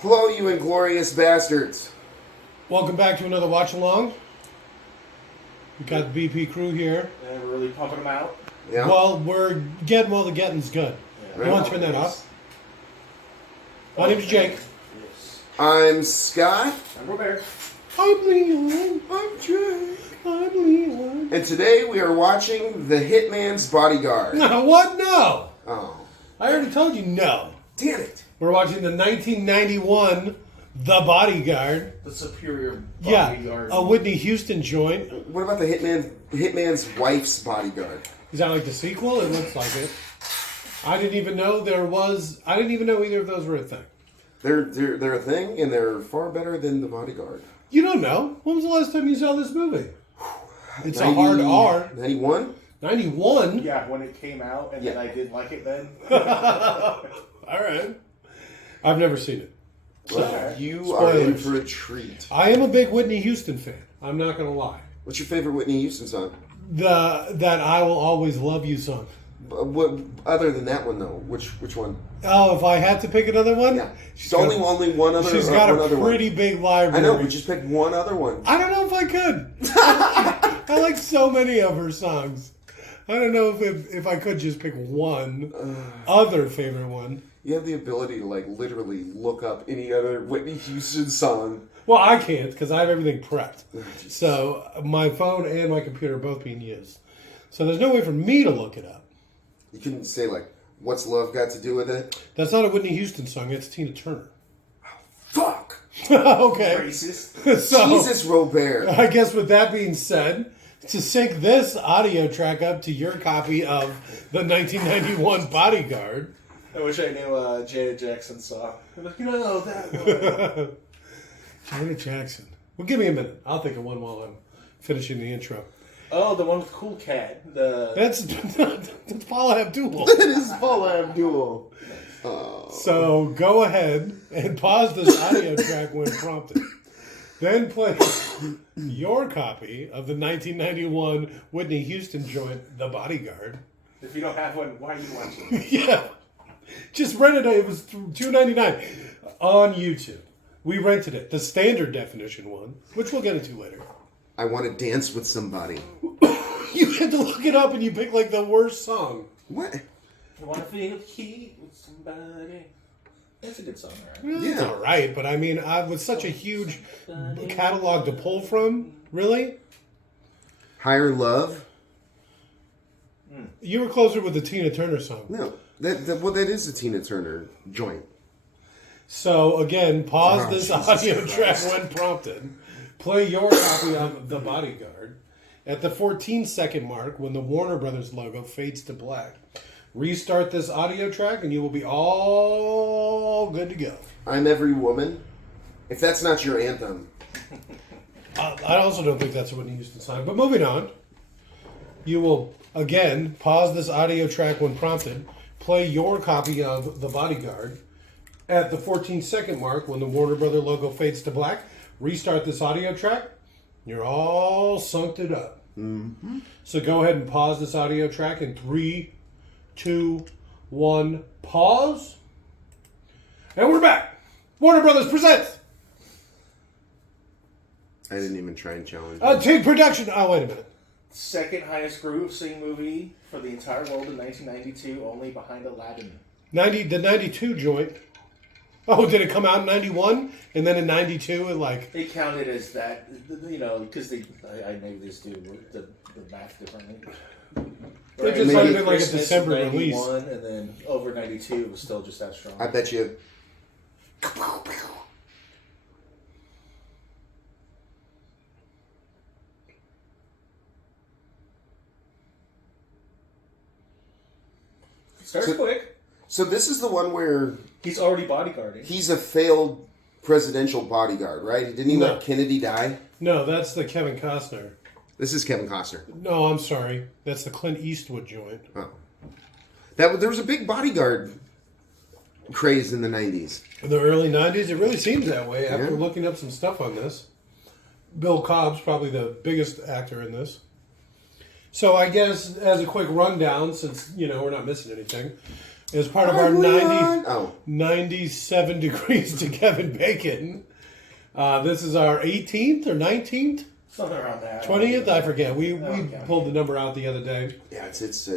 Hello, you inglorious bastards. Welcome back to another watch along. We got the BP crew here. And we're really pumping them out. Yeah. Well, we're getting the getting's good. Yeah. You want to turn that off? My name's Jake. Yes. I'm Scott. I'm Robert. I'm Leon. I'm Jake. I'm Leon. And today we are watching The Hitman's Bodyguard. No, what? No. Oh, I already told you no. damn it. We're watching the 1991 The Bodyguard. The superior Yeah, bodyguard. a Whitney Houston joint. What about the Hitman's wife's bodyguard? Is that like the sequel? It looks like it. I didn't even know I didn't even know either of those were a thing. They're a thing, and they're far better than The Bodyguard. You don't know. When was the last time you saw this movie? It's a hard R. 91? 91? Yeah, when it came out, and then I didn't like it then. All right. I've never seen it. Well, you are in Spoilers. for a treat. I am a big Whitney Houston fan. I'm not going to lie. What's your favorite Whitney Houston song? That I Will Always Love You song. What other than that one though? Which one? Oh, if I had to pick another one? Yeah, she's only one other. She's got one a other pretty one. big library. I know, but just pick one other one. I don't know if I could. I like so many of her songs. I don't know if I could just pick one other favorite one. You have the ability to literally look up any other Whitney Houston song. Well, I can't because I have everything prepped. So my phone and my computer are both being used. So there's no way for me to look it up. You couldn't say "What's love got to do with it?" That's not a Whitney Houston song. It's Tina Turner. Fuck. Okay. Racist. So Jesus, Robert. I guess with that being said, to sync this audio track up to your copy of the 1991 Bodyguard. I wish I knew Janet Jackson's song. I'm like, that one. Janet Jackson. Well, give me a minute. I'll think of one while I'm finishing the intro. Oh, the one with Cool Cat. That's Paula Abdul. That is Paula Abdul. Oh. So go ahead and pause this audio track when prompted. Then play your copy of the 1991 Whitney Houston joint, The Bodyguard. If you don't have one, why are you watching? Yeah. Just rented it. It was $2.99 on YouTube. We rented it. The standard definition one, which we'll get into later. I want to dance with somebody. You had to look it up and you picked the worst song. What? I want to feel the heat with somebody. That's a good song, right? It's all right, but I mean, with such a huge catalog to pull from, really? Higher Love? You were closer with the Tina Turner song. No. That is a Tina Turner joint. So, again, pause this Jesus audio Christ. track when prompted. Play your copy of The Bodyguard at the 14-second mark when the Warner Brothers logo fades to black. Restart this audio track and you will be all good to go. I'm Every Woman. If that's not your anthem. I also don't think that's a Whitney Houston song. But moving on, you will, again, pause this audio track when prompted. Play your copy of The Bodyguard at the 14-second mark when the Warner Brother logo fades to black. Restart this audio track. You're all synced it up. Mm-hmm. So go ahead and pause this audio track in 3, 2, 1, pause. And we're back. Warner Brothers presents. I didn't even try and challenge Take production. Oh, wait a minute. Second highest grossing movie for the entire world in 1992, only behind Aladdin. The 92 joint. Oh, did it come out in 91? And then in 92 it They counted as that, because I maybe they do the math differently. They just Maybe had it like a December release. And then over 92, it was still just that strong. I bet you. Starts quick. So this is the one where He's already bodyguarding. he's a failed presidential bodyguard, right? Didn't he No. let Kennedy die? No, that's the Kevin Costner. This is Kevin Costner. No, I'm sorry. That's the Clint Eastwood joint. Oh. There was a big bodyguard craze in the 90s. In the early 90s, it really seems that way after Yeah. looking up some stuff on this. Bill Cobb's probably the biggest actor in this. So I guess as a quick rundown, since, we're not missing anything, as part of our 90, Oh, 97 degrees to Kevin Bacon. This is our 18th or 19th? Something around that. 20th? I forget. We Okay. pulled the number out the other day. yeah, it's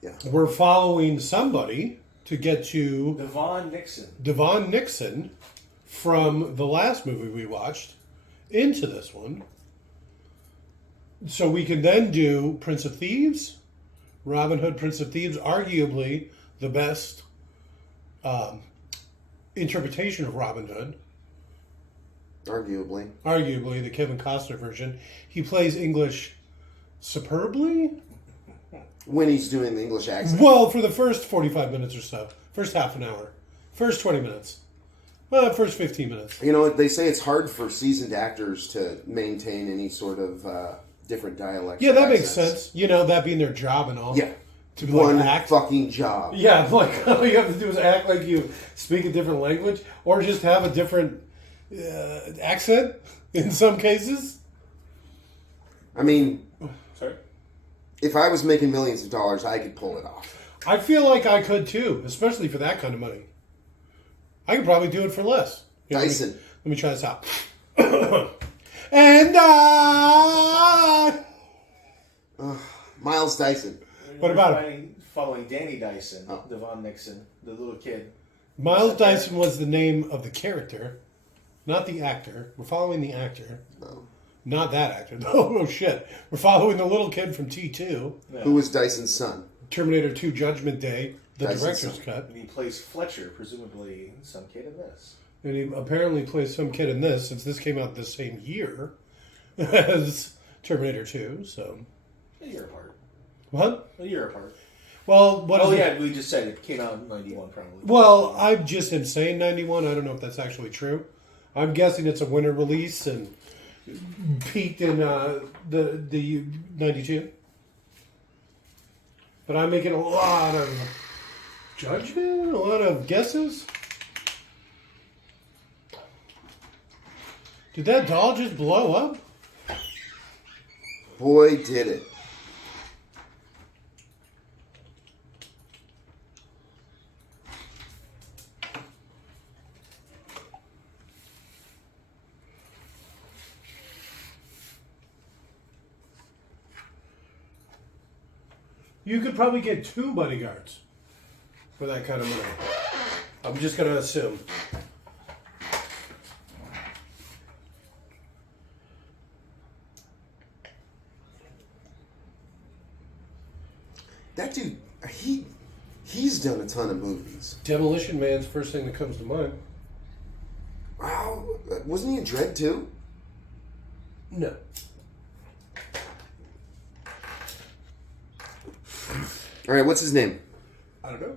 yeah. We're following somebody to get to Devon Nixon. Nixon from the last movie we watched into this one. So we can then do Prince of Thieves, Robin Hood, Prince of Thieves, arguably the best interpretation of Robin Hood. Arguably the Kevin Costner version. He plays English superbly. When he's doing the English accent. Well, for the first 45 minutes or so. First half an hour. First 20 minutes. Well, first 15 minutes. You know, they say it's hard for seasoned actors to maintain any sort of different dialect. Yeah, that makes sense. You know, that being their job and all. Yeah. To be One like act. fucking job. Yeah, like all you have to do is act like you speak a different language or just have a different accent in some cases. I mean, Sorry? if I was making millions of dollars, I could pull it off. I feel like I could too, especially for that kind of money. I could probably do it for less. Here, Dyson. Let me try this out. And Miles Dyson. What about him? Following Danny Dyson, Devon Nixon, the little kid. Miles Dyson was the name of the character, not the actor. We're following the actor. No. Not that actor. Oh, shit. We're following the little kid from T2. Yeah. Who was Dyson's son? Terminator 2 Judgment Day, the Dyson's director's son. cut. And he plays Fletcher, presumably some kid in this. And he apparently plays some kid in this, since this came out the same year as Terminator 2, so... A year apart. What? A year apart. Well, what is Oh, it? yeah, we just said it came out in 91, probably. Well, I just am saying 91. I don't know if that's actually true. I'm guessing it's a winter release and peaked in the 92. But I'm making a lot of judgment, a lot of guesses. Did that doll just blow up? Boy, did it. You could probably get 2 bodyguards for that kind of money. I'm just going to assume. That dude, he's done a ton of movies. Demolition Man's first thing that comes to mind. Wow, wasn't he in Dread too? No. All right, what's his name? I don't know.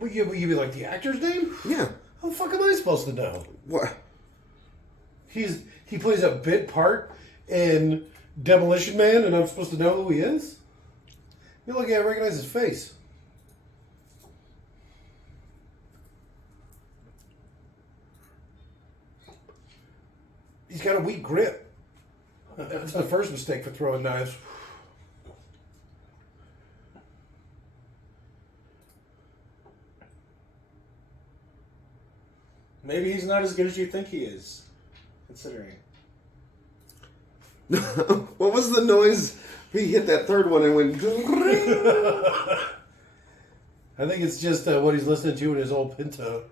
Will you be like the actor's name? Yeah. How the fuck am I supposed to know? What? He plays a bit part in Demolition Man, and I'm supposed to know who he is? You're lucky I recognize his face. He's got a weak grip. That's the first mistake for throwing knives. Maybe he's not as good as you think he is, considering. What was the noise? He hit that third one and went. I think it's just what he's listening to in his old Pinto.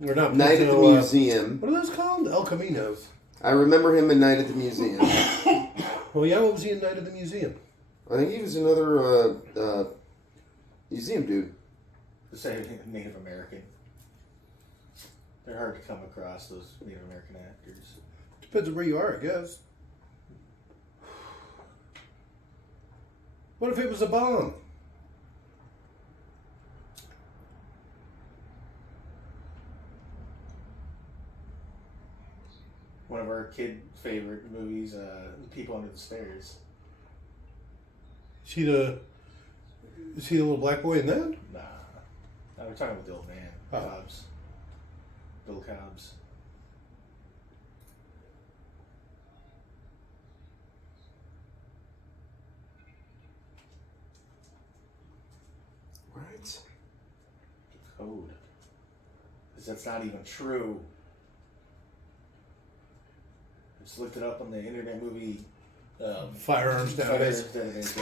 Or not Pinto, Night at the Museum. what are those called? El Caminos. I remember him in Night at the Museum. Well, yeah, what was he in Night at the Museum? I think he was another museum dude. To say Native American. They're hard to come across, those Native American actors. Depends on where you are, I guess. What if it was a bomb? One of our kid favorite movies, People Under the Stairs. Is he the little black boy in that? Nah. No, we're talking about the old man. Oh. Cobbs. Bill Cobbs. Wow. that's not even true. Just looked it up on the Internet Movie. Firearms nowadays. Firearms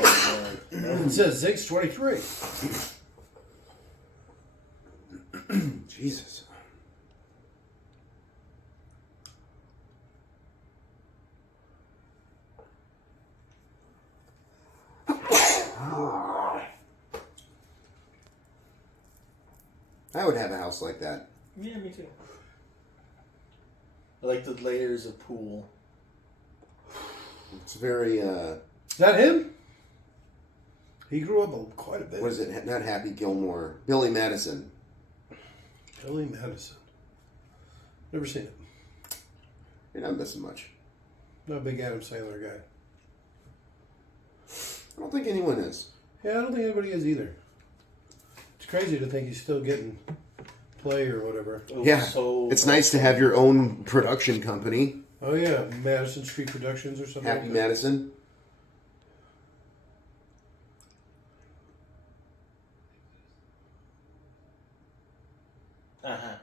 It says Ziggs 23. Jesus. I would have a house like that. Yeah, me too. I like the layers of pool. It's very, Is that him? He grew up quite a bit. what is it? Not Happy Gilmore. Billy Madison. Billy Madison. Never seen it. You're not missing much. Not a big Adam Sandler guy. I don't think anyone is. Yeah, I don't think anybody is either. It's crazy to think he's still getting play or whatever. Yeah. It's nice to have your own production company. Oh yeah, Madison Street Productions or something. Happy like that. Madison. Uh-huh.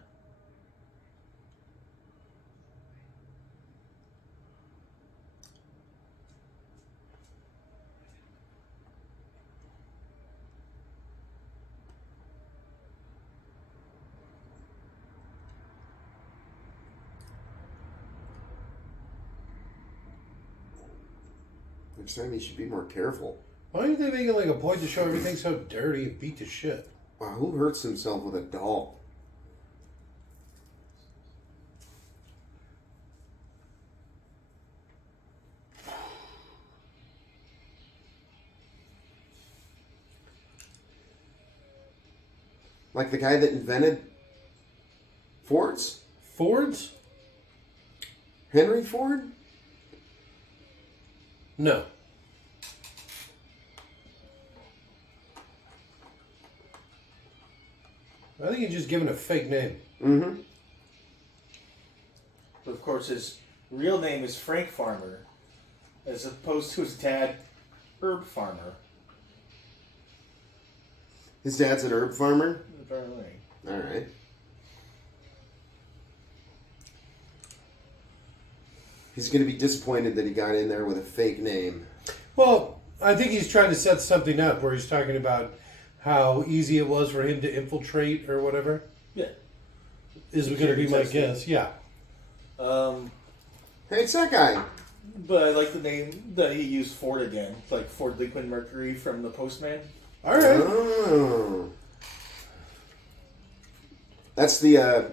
Next time you should be more careful. Why don't they make it like a point to show everything so dirty and beat to shit? Wow, who hurts himself with a doll? Like the guy that invented Fords? Fords? Henry Ford? No. I think he's just given a fake name. Mm-hmm. But of course, his real name is Frank Farmer, as opposed to his dad, Herb Farmer. His dad's an herb farmer? Apparently. All right. He's going to be disappointed that he got in there with a fake name. Well, I think he's trying to set something up where he's talking about how easy it was for him to infiltrate or whatever. Yeah. Is going to be my guess. Yeah. Hey, it's that guy. But I like the name that he used Ford again, like Ford Liquid Mercury from The Postman. All right. Oh. That's the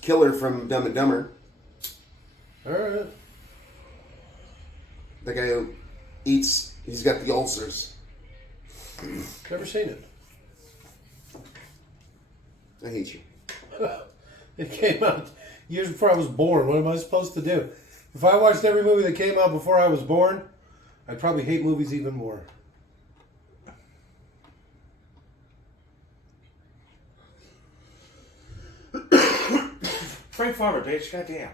killer from Dumb and Dumber. All right. The guy who eats, he's got the ulcers. Never seen it. I hate you. It came out years before I was born. What am I supposed to do? If I watched every movie that came out before I was born, I'd probably hate movies even more. Frank Farmer, bitch, goddamn.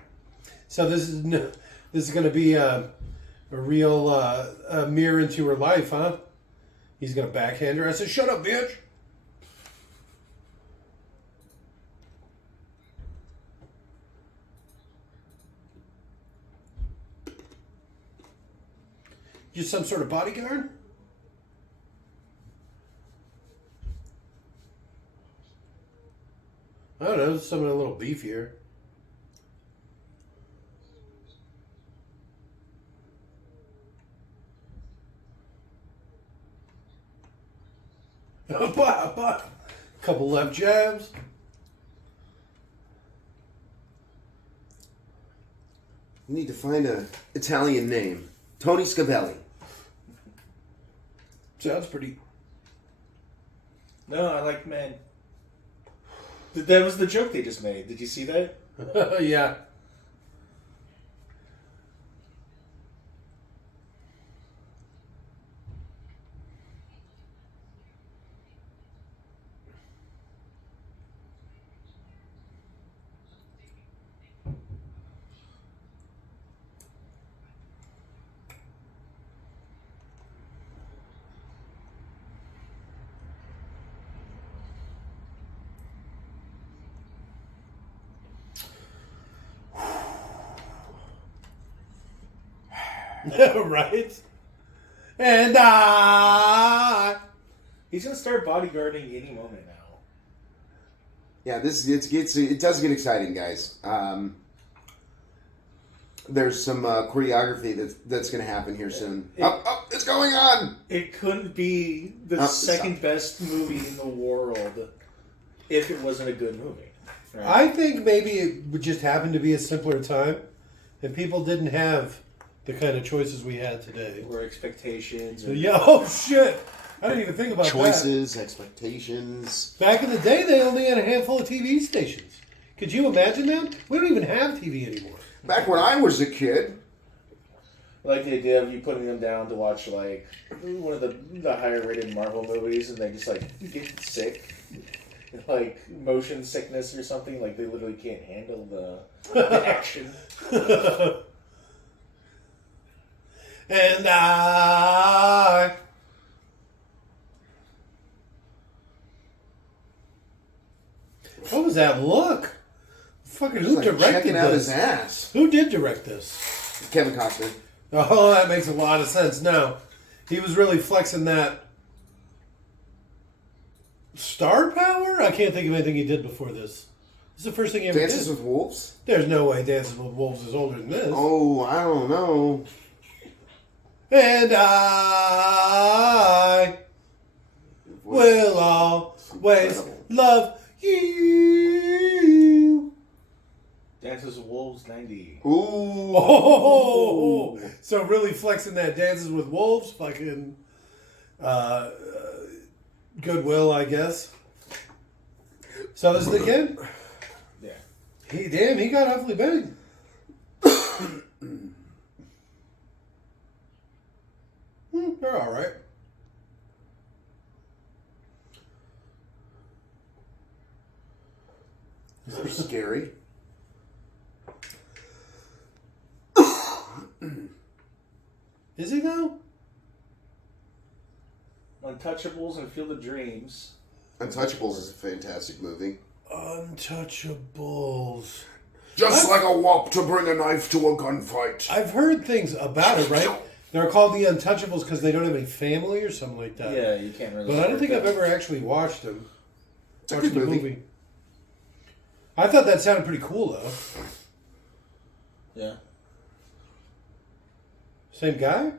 So this is going to be a real mirror into her life, huh? He's going to backhand her. I said, "Shut up, bitch." You some sort of bodyguard? I don't know, someone a little beefier. Couple left jabs. We need to find a Italian name. Tony Scavelli. Sounds pretty. No, I like men. That was the joke they just made. Did you see that? Yeah. Right? And I. He's gonna start bodyguarding any moment now. Yeah, it does get exciting, guys. There's some choreography that's going to happen here soon. It's going on. It couldn't be the second best movie in the world if it wasn't a good movie. Right? I think maybe it would just happen to be a simpler time, and people didn't have the kind of choices we had today. Or expectations. So, yeah, oh shit! I didn't even think about Choices, expectations. Back in the day, they only had a handful of TV stations. Could you imagine that? We don't even have TV anymore. Back when I was a kid. Like the idea of you putting them down to watch like one of the higher rated Marvel movies, and they just like get sick, like motion sickness or something. Like they literally can't handle the action. And I. What was that look? Fucking who directed checking out this? his ass. Who did direct this? Kevin Costner. Oh, that makes a lot of sense. No, he was really flexing that star power. I can't think of anything he did before this. This is the first thing he ever Dances did. with Wolves? There's no way Dances with Wolves is older than this. Oh, I don't know. And I will always love you. Dances with Wolves 90. Ooh. Oh, so really flexing that Dances with Wolves fucking goodwill, I guess. So this is the kid? Yeah. He got awfully big. They're all right. They're scary. Is he though? Untouchables and Field of Dreams. Untouchables is a fantastic movie. Untouchables. Just like a wop to bring a knife to a gunfight. I've heard things about it, right? They're called the Untouchables because they don't have any family or something like that. Yeah, you can't really. But I don't think I've ever actually watched them. It's a good movie. I thought that sounded pretty cool, though. Yeah. Same guy?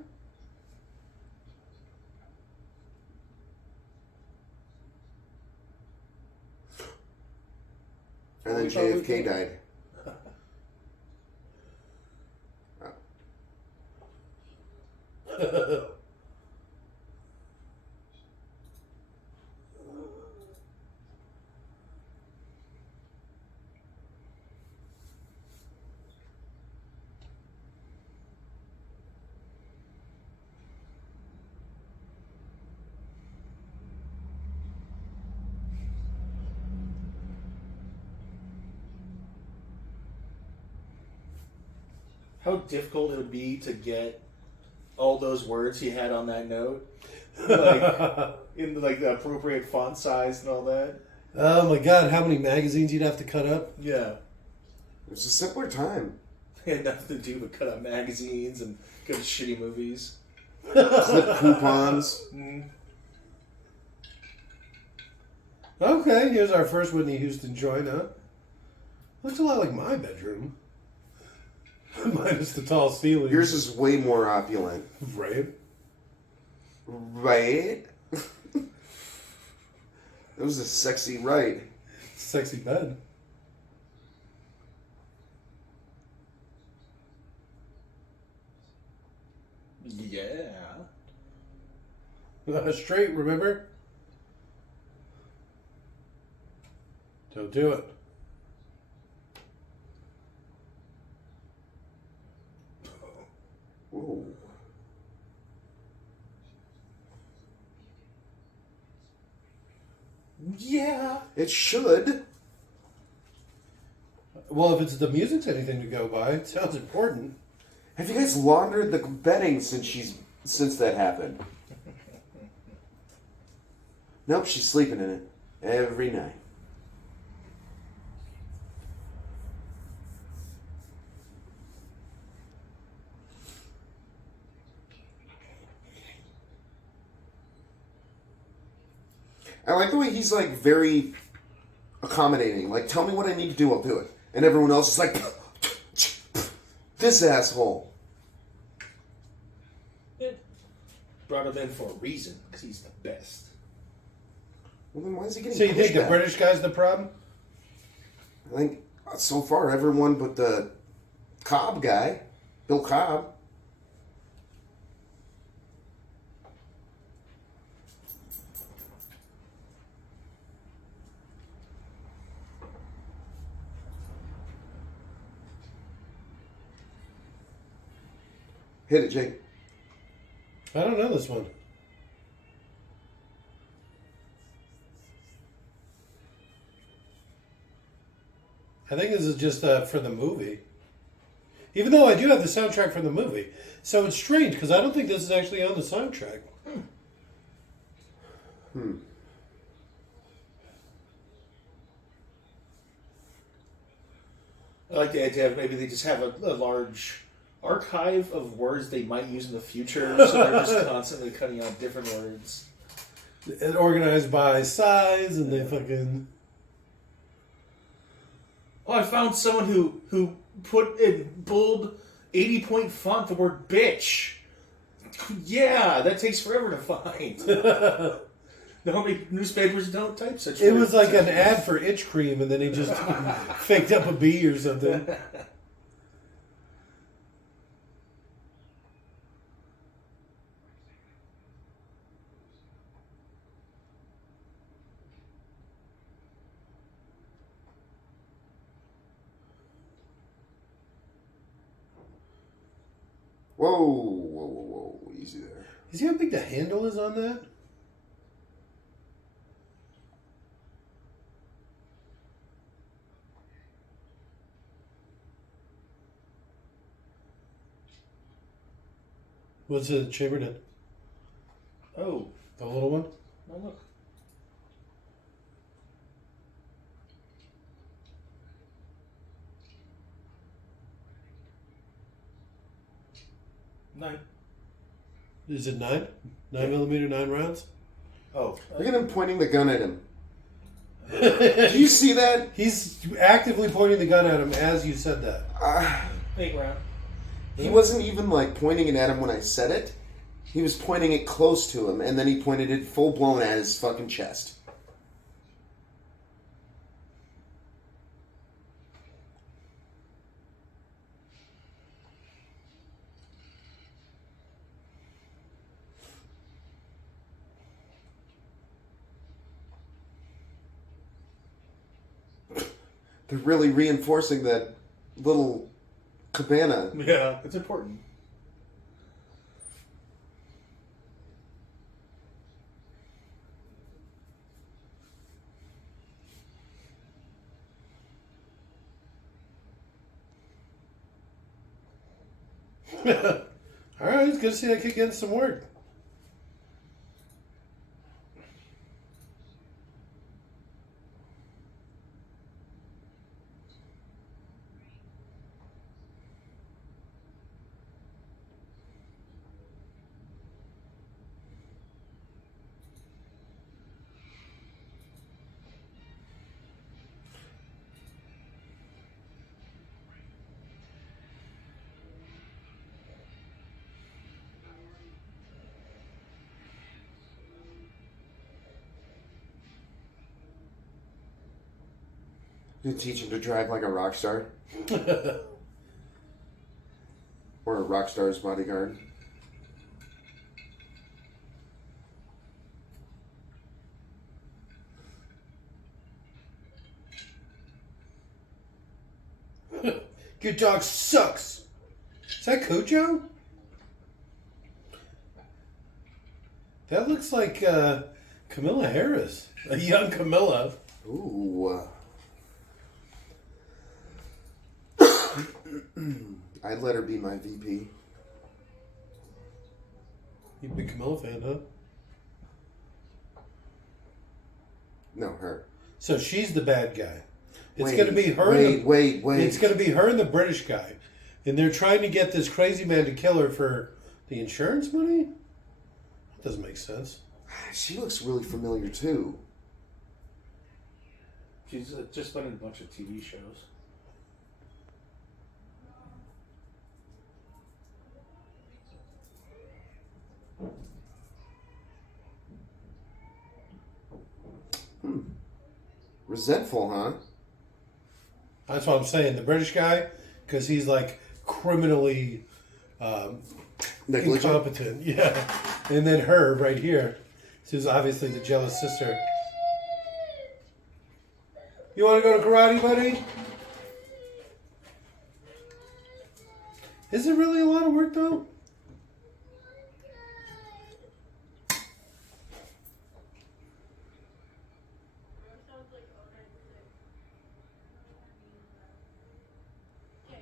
And then JFK died. How difficult it would be to get all those words he had on that note, like in like the appropriate font size and all that. Oh my god, how many magazines you'd have to cut up? Yeah, It was a simpler time. he had nothing to do but cut out magazines and go to shitty movies. Clip coupons. Okay, here's our first Whitney Houston joint, huh? Looks a lot like my bedroom. Minus the tall ceiling. Yours is way more opulent. Right? Right? That was a sexy right. Sexy bed. Yeah. Straight, remember? Don't do it. Whoa. Yeah. It should. Well, if it's the music's anything to go by, it sounds important. Have you guys laundered the bedding since that happened? Nope, she's sleeping in it every night. I like the way he's like very accommodating. Like, tell me what I need to do, I'll do it. And everyone else is like, this asshole. Yeah. Brought him in for a reason, because he's the best. Well, then why is he getting So you think the pushback? British guy's the problem? I think so far everyone but the Cobb guy, Bill Cobb. Hit it, Jake. I don't know this one. I think this is just for the movie. Even though I do have the soundtrack for the movie. So it's strange, because I don't think this is actually on the soundtrack. I like the idea of maybe they just have a large archive of words they might use in the future, so they're just constantly cutting out different words. And organized by size, and they fucking... Oh, I found someone who put in bold 80-point font the word bitch. Yeah, that takes forever to find. How many newspapers don't type such It words? was like an ad for itch cream, and then he just faked up a bee or something. Whoa, whoa, whoa, whoa. Easy there. You see how big the handle is on that? What's it, Chamberlain? Oh, The little one? well, look. Nine. Is it 9? 9mm, 9 rounds? Oh, Look at him pointing the gun at him. Did you see that? He's actively pointing the gun at him as you said that. 8 round. He wasn't even like pointing it at him when I said it. He was pointing it close to him, and then he pointed it full blown at his fucking chest. They're really reinforcing that little cabana. Yeah, it's important. Alright, it's good to see that kid getting some work. You teach him to drive like a rock star. Or a rock star's bodyguard. Your dog sucks. Is that Cujo? That looks like Camilla Harris. A young Camilla. Ooh. I'd let her be my VP. You a big Camilla fan, huh? No, her. So she's the bad guy. It's Wait, going to be her. Wait. It's going to be her and the British guy. And they're trying to get this crazy man to kill her for the insurance money? That doesn't make sense. She looks really familiar too. She's just been in a bunch of TV shows. Resentful, huh? That's what I'm saying. The British guy, because he's like criminally Negligent. incompetent. Yeah. And then her right here. She's obviously the jealous sister. You want to go to karate, buddy? Is it really a lot of work, though?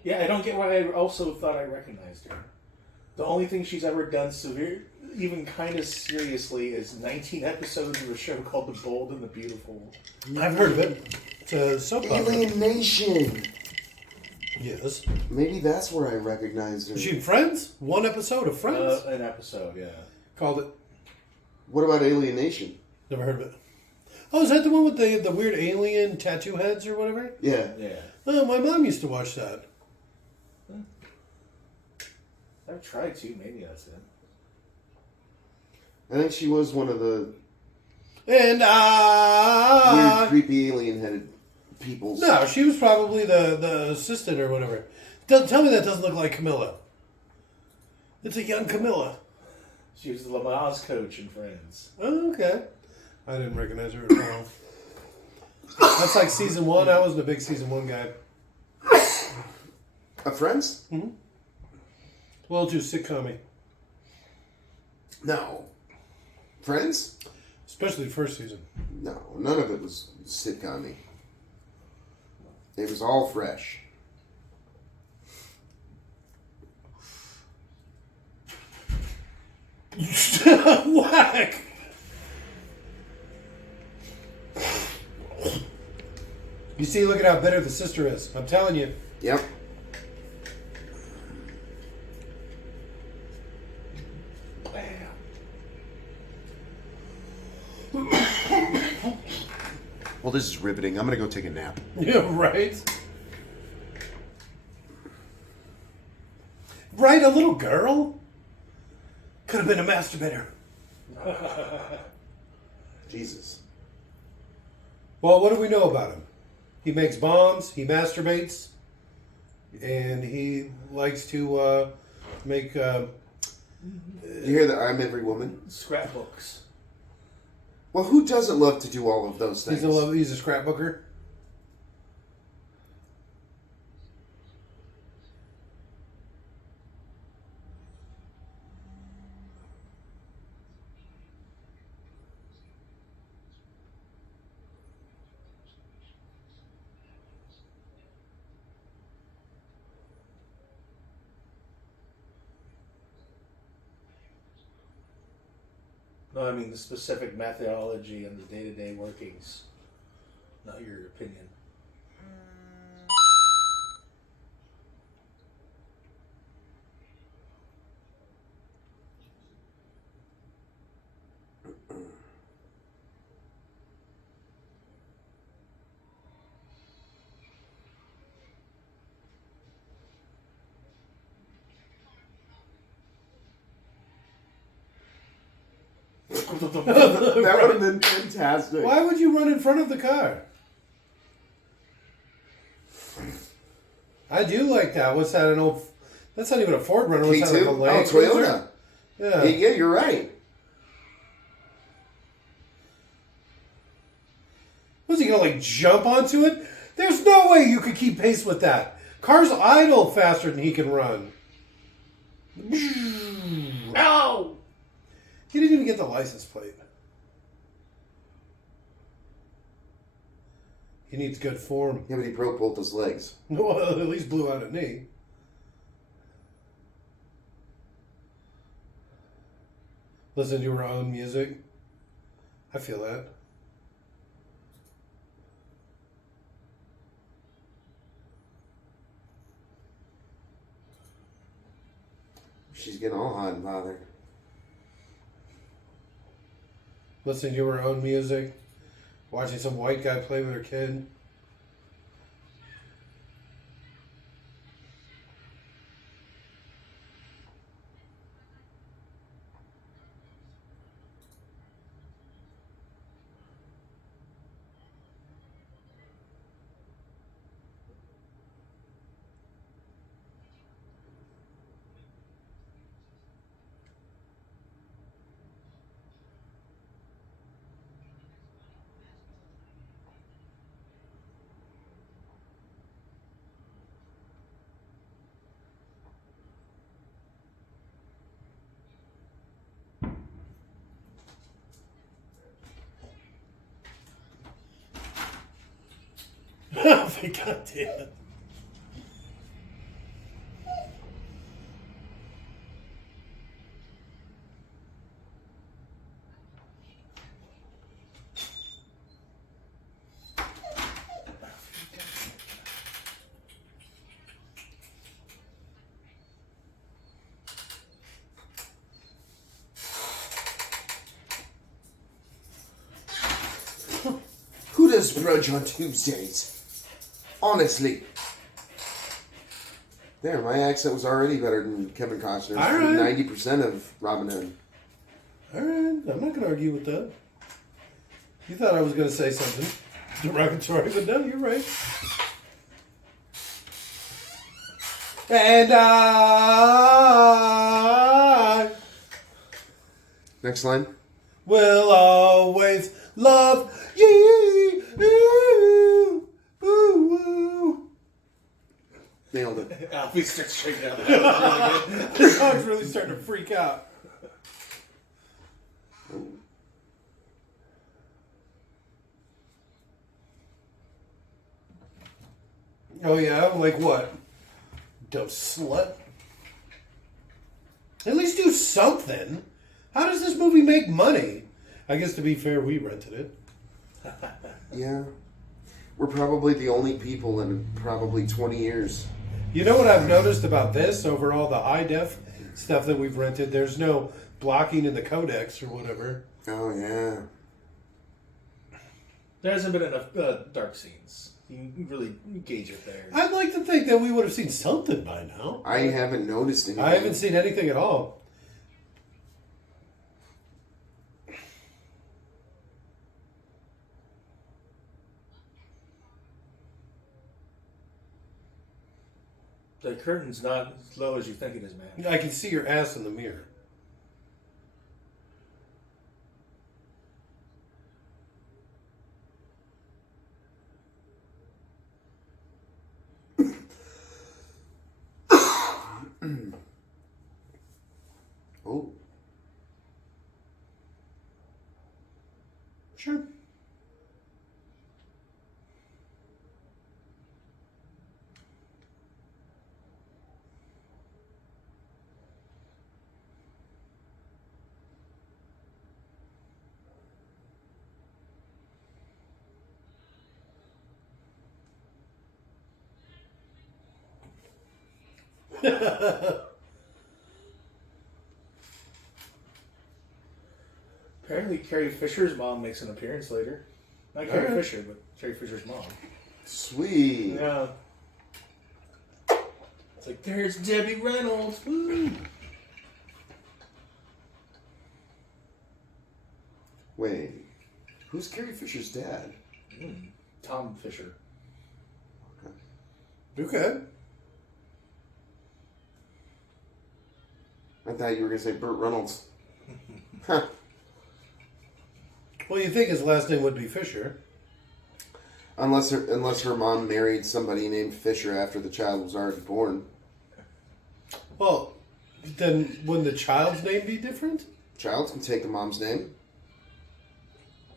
Yeah, I don't get why I also thought I recognized her. The only thing she's ever done severe, even kind of seriously, is 19 episodes of a show called The Bold and the Beautiful. I've heard of it. It's a soap opera. Alien Nation. Yes. Maybe that's where I recognized her. Was she in Friends? One episode of Friends? An episode, yeah. Called it. What about Alien Nation? Never heard of it. Oh, is that the one with the weird alien tattoo heads or whatever? Yeah. Yeah. Oh, my mom used to watch that. I've tried to, maybe that's it. I think she was one of the And weird, creepy, alien-headed peoples. no, she was probably the assistant or whatever. Tell me that doesn't look like Camilla. It's a young Camilla. She was the Lamaze coach in Friends. Oh, okay. I didn't recognize her at all. That's like season 1. I wasn't a big season 1 guy. Friends? Mm-hmm. A little too sitcom-y. No. Friends? Especially the first season. No, none of it was sitcom-y. It was all fresh. Whack! You see, look at how bitter the sister is. I'm telling you. Yep. Well, this is riveting. I'm going to go take a nap. Yeah, right? Right, a little girl? Could have been a masturbator. Jesus. Well, what do we know about him? He makes bombs, he masturbates, and he likes to make... You hear that I'm every woman? Scrapbooks. Well, who doesn't love to do all of those things? he's a scrapbooker. No, I mean the specific methodology and the day-to-day workings. Not your opinion. That would have been fantastic. Why would you run in front of the car? I do like that. What's that? An old... That's not even a Ford Runner. What's that, like a K2? Land Oh, Cruiser? Toyota. Yeah. Yeah, you're right. Was he going to, like, jump onto it? There's no way you could keep pace with that. Cars idle faster than he can run. Ow! He didn't even get the license plate. He needs good form. Yeah, but he broke both his legs. Well, at least blew out a knee. Listen to your own music. I feel that. She's getting all hot and bothered. Listen to your own music. Watching some white guy play with her kid. God damn it. Who does brunch on Tuesdays? Honestly. There, my accent was already better than Kevin Costner's. All right. 90% of Robin Hood. All right, I'm not going to argue with that. You thought I was going to say something derogatory, but no, you're right. And I Next line. will always love you. Ooh, ooh. Nailed it. Alfie starts shaking out. That was really good. This song's really starting to freak out. Oh yeah, like what? Dumb slut. At least do something. How does this movie make money? I guess to be fair, we rented it. Yeah. We're probably the only people in probably 20 years. You know what I've noticed about this over all the high def stuff that we've rented? There's no blocking in the codecs or whatever. Oh, yeah. There hasn't been enough dark scenes. You can really gauge it there. I'd like to think that we would have seen something by now. I haven't noticed anything. I haven't seen anything at all. The curtain's not as low as you think it is, man. I can see your ass in the mirror. Oh. Sure. Apparently, Carrie Fisher's mom makes an appearance later. Not Carrie Alright. Fisher, but Carrie Fisher's mom. Sweet. Yeah. It's like, there's Debbie Reynolds. Woo! Wait. Who's Carrie Fisher's dad? Tom Fisher. Okay. I thought you were going to say Burt Reynolds. Huh. Well, you think his last name would be Fisher. Unless her mom married somebody named Fisher after the child was already born. Well, then wouldn't the child's name be different? Child can take the mom's name.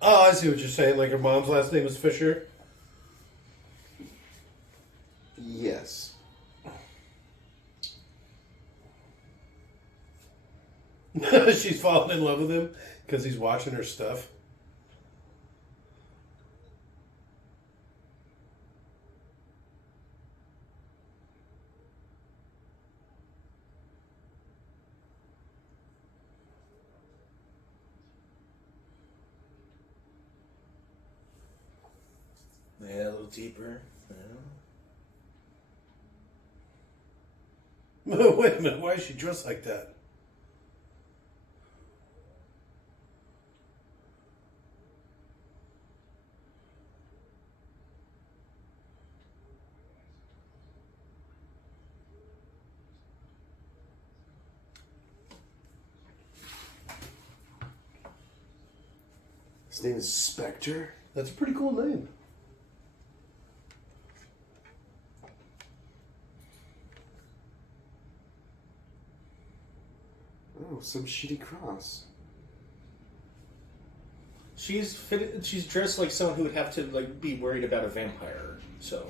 Oh, I see what you're saying. Like her mom's last name is Fisher. Yes. She's fallen in love with him because he's watching her stuff. Yeah, a little deeper. Yeah. Wait a minute. Why is she dressed like that? His name is Spectre. That's a pretty cool name. Oh, some shitty cross. She's dressed like someone who would have to like be worried about a vampire. So.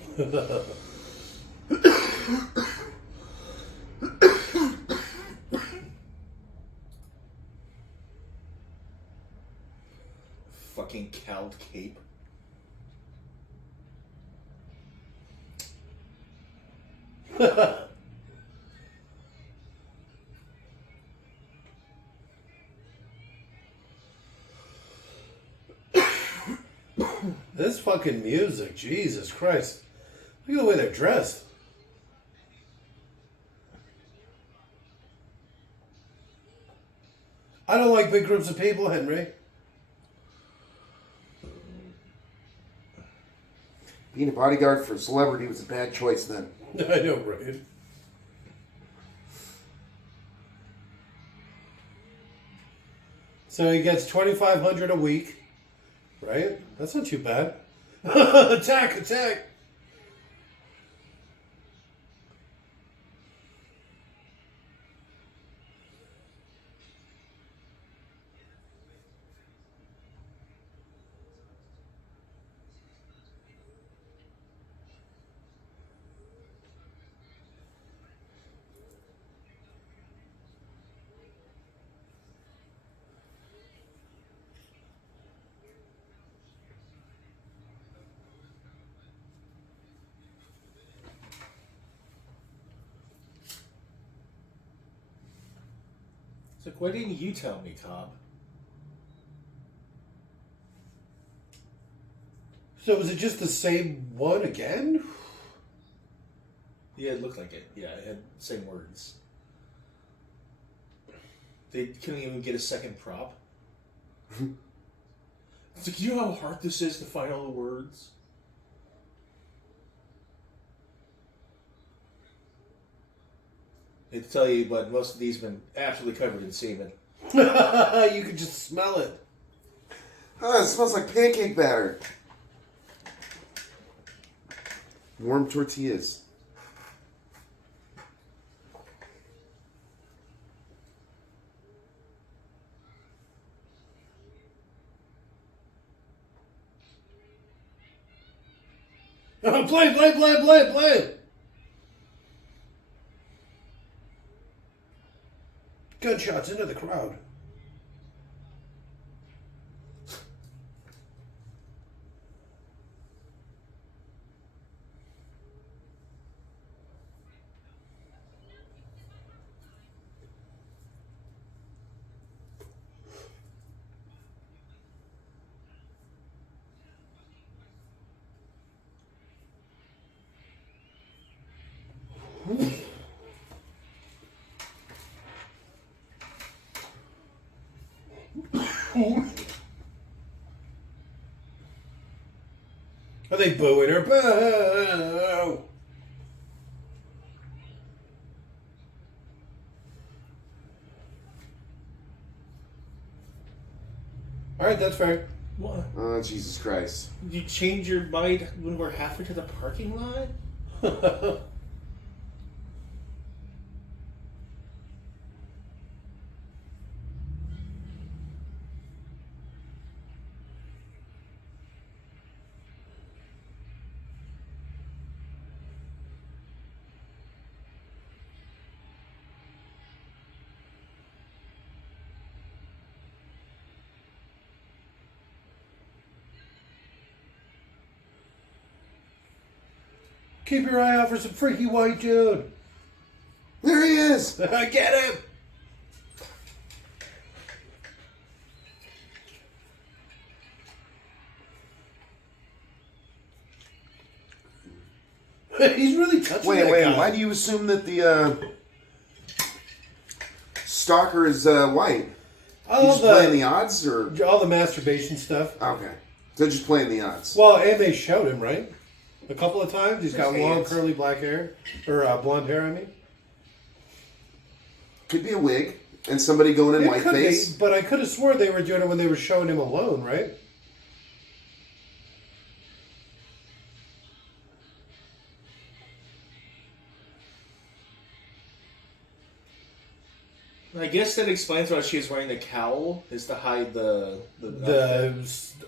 Fucking cowled cape. This fucking music, Jesus Christ. Look at the way they're dressed. I don't like big groups of people, Henry. Being a bodyguard for a celebrity was a bad choice then. I know, right? So he gets $2,500 a week, right? That's not too bad. Attack! Attack! It's like, why didn't you tell me, Cobb? So was it just the same one again? Yeah, it looked like it. Yeah, it had the same words. They couldn't even get a second prop. It's like, you know how hard this is to find all the words? They tell you, but most of these have been absolutely covered in semen. You could just smell it. Oh, it smells like pancake batter. Warm tortillas. Play, play, play, play, play! Gunshots into the crowd. Are they booing her? Boo! Alright, that's fair. What? Oh, Jesus Christ. You change your mind when we're halfway to the parking lot? Keep your eye out for some freaky white dude. There he is! Get him! He's really touching that Wait, guy. why do you assume that the stalker is white? All He's just playing the odds, or? all the masturbation stuff. Okay. So just playing the odds. Well, and they showed him, right? A couple of times. He's got His long, hands. curly black hair. Or blonde hair, I mean. Could be a wig, and somebody going in It white could be, face. but I could have sworn they were doing it when they were showing him alone, right? I guess that explains why she was wearing the cowl, is to hide the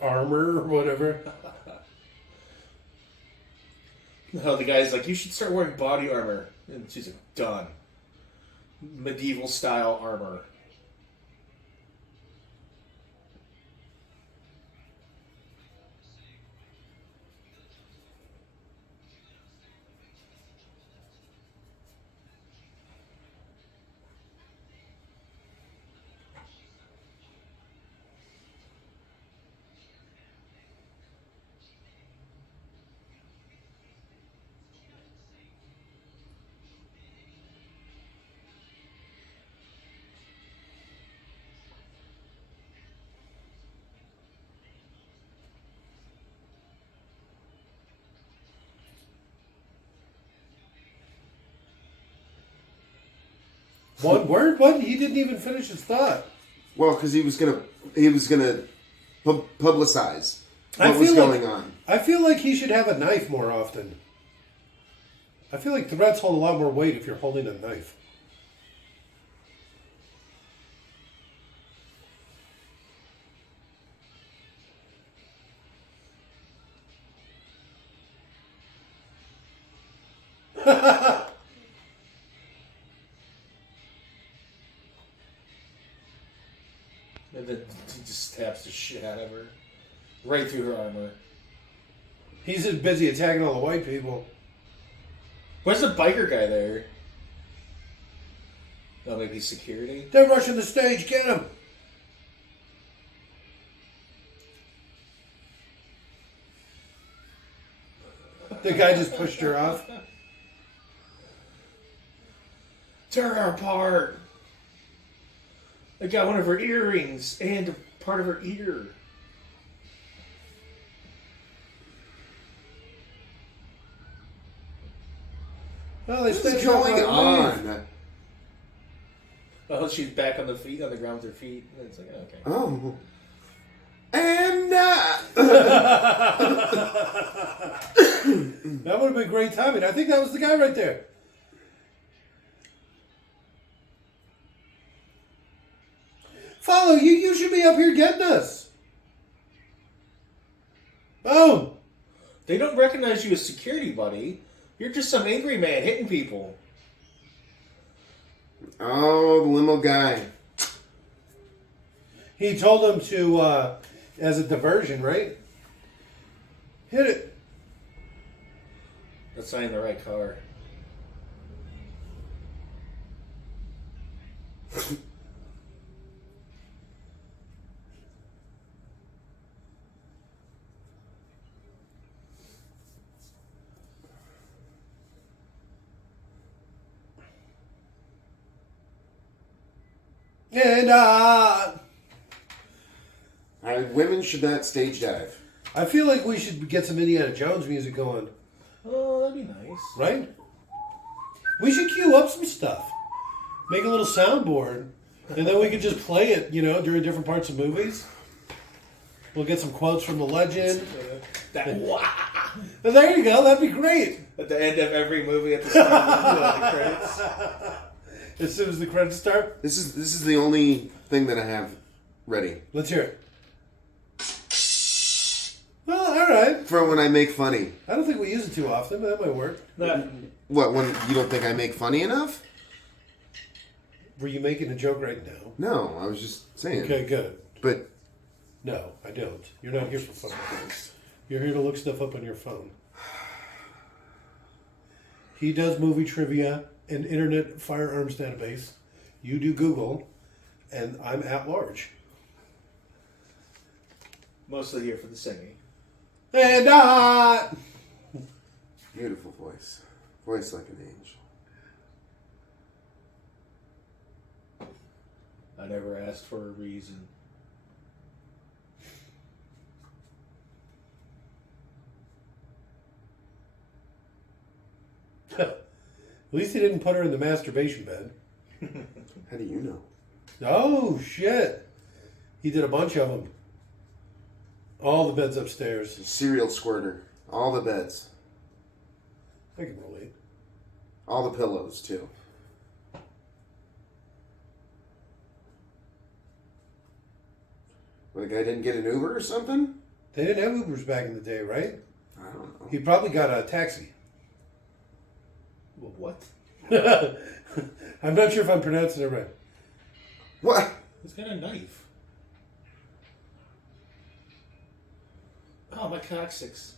armor or whatever. No, the guy's like, you should start wearing body armor. And she's like, done. Medieval style armor. One word? What? He didn't even finish his thought. Well, because he was gonna publicize I what was feel going like- on. I feel like he should have a knife more often. I feel like threats hold a lot more weight if you're holding a knife. And then he just stabs the shit out of her. Right through her armor. He's just busy attacking all the white people. Where's the biker guy there? Oh, maybe security? They're rushing the stage. Get him. The guy just pushed her off. Tear her apart! I got one of her earrings and part of her ear. Oh, they What's snatched going her off my knife. on? Oh, she's back on the ground with her feet. And it's like, okay. Oh. And That would have been great timing. I think that was the guy right there. Follow, you should be up here getting us. Boom. They don't recognize you as security, buddy. You're just some angry man hitting people. oh, the limo guy. He told him to, as a diversion, right? Hit it. That's not in the right car. And, Women should not stage dive. I feel like we should get some Indiana Jones music going, Oh, that'd be nice. right? We should queue up some stuff. Make a little soundboard. And then we could just play it, during different parts of movies. We'll get some quotes from the legend. And there you go. That'd be great. At the end of every movie, at the start of the credits. As soon as the credits start, This is the only thing that I have ready let's hear it. Well, all right. for when I make funny. I don't think we use it too often, but that might work. What, when you don't think I make funny enough? Were you making a joke right now? No, I was just saying. Okay, good. But No, I don't. You're not here for fun. You're here to look stuff up on your phone. He does movie trivia and internet firearms database. You do Google, and I'm at large. Mostly here for the singing. And beautiful voice. Voice like an angel. I never asked for a reason. At least he didn't put her in the masturbation bed. How do you know? Oh, shit. He did a bunch of them. All the beds upstairs. Serial squirter. All the beds. I can relate. All the pillows, too. guy didn't get an Uber or something? They didn't have Ubers back in the day, right? I don't know. He probably got a taxi. Well, what? I'm not sure if I'm pronouncing it right. What? He's got a knife. Oh, my coccyx.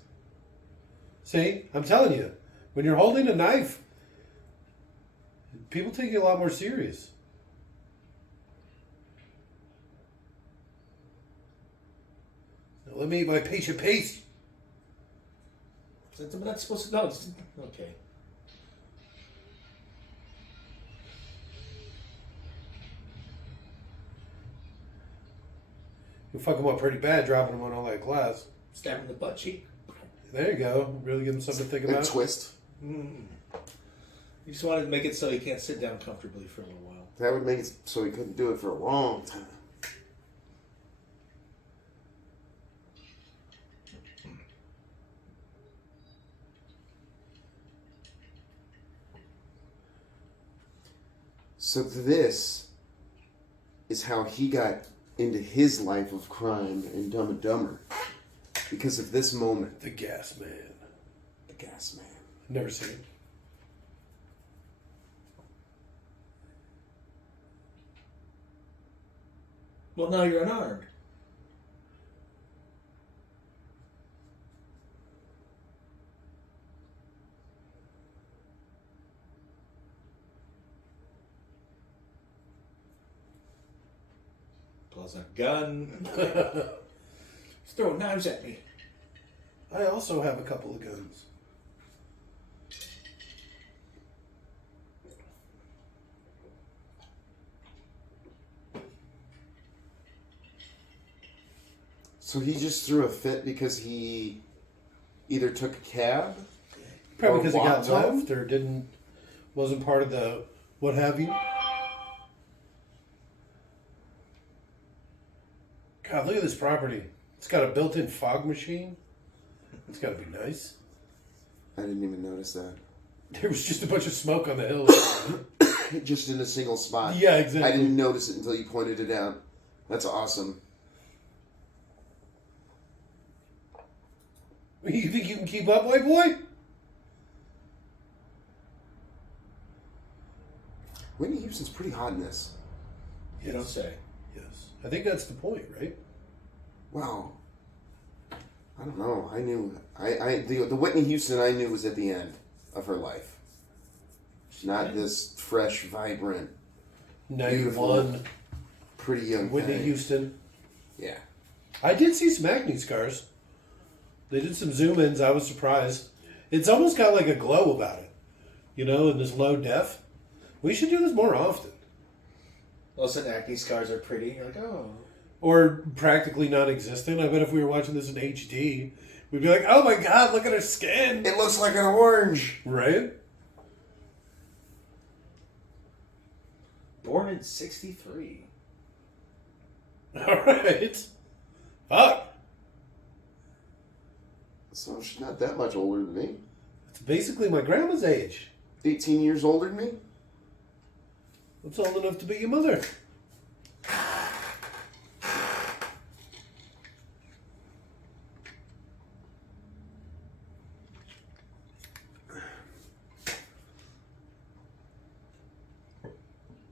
See, I'm telling you, when you're holding a knife, people take you a lot more serious. Now let me eat my patient paste. I'm not supposed to know. Okay. You fuck them up pretty bad, dropping them on all that glass. Stab in the butt cheek. There you go. Really give him something to think about. And twist. You just wanted to make it so he can't sit down comfortably for a little while. That would make it so he couldn't do it for a long time. So this is how he got into his life of crime in Dumb and Dumber. Because of this moment. The Gas Man. The Gas Man. Never seen it. Well, now you're unarmed. Pulls a gun. He's throwing knives at me. I also have a couple of guns. So he just threw a fit because he either took a cab, Probably or because he got walked home? left or wasn't part of the what have you. God, look at this property. It's got a built-in fog machine. It's got to be nice. I didn't even notice that. There was just a bunch of smoke on the hill. Just in a single spot. Yeah, exactly. I didn't notice it until you pointed it out. That's awesome. You think you can keep up, white boy? Whitney Houston's pretty hot in this. You don't say. Yes. I think that's the point, right? Wow. I don't know. I knew. The Whitney Houston I knew was at the end of her life. Not this fresh, vibrant, 91. pretty young Whitney thing. Houston. Yeah. I did see some acne scars. They did some zoom ins. I was surprised. It's almost got like a glow about it. You know, in this low def. We should do this more often. All of a sudden, acne scars are pretty. You're like, oh. Or practically non-existent. I bet if we were watching this in HD, we'd be like, oh my god, look at her skin. It looks like an orange. Right? Born in 63. Alright. Fuck. So she's not that much older than me. It's basically my grandma's age. 18 years older than me? That's old enough to be your mother.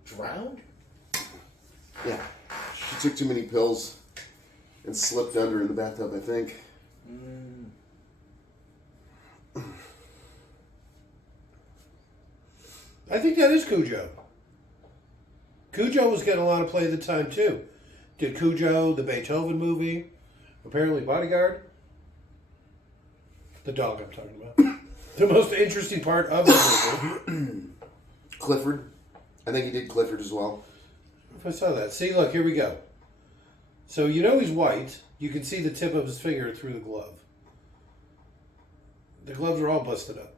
Drowned? Yeah. She took too many pills and slipped under in the bathtub, I think. I think that is Cujo. Cujo was getting a lot of play at the time, too. Did Cujo, the Beethoven movie, apparently Bodyguard. The dog I'm talking about. The most interesting part of the movie. Clifford. I think he did Clifford as well. If I saw that. See, look, here we go. So you know he's white. You can see the tip of his finger through the glove. The gloves are all busted up.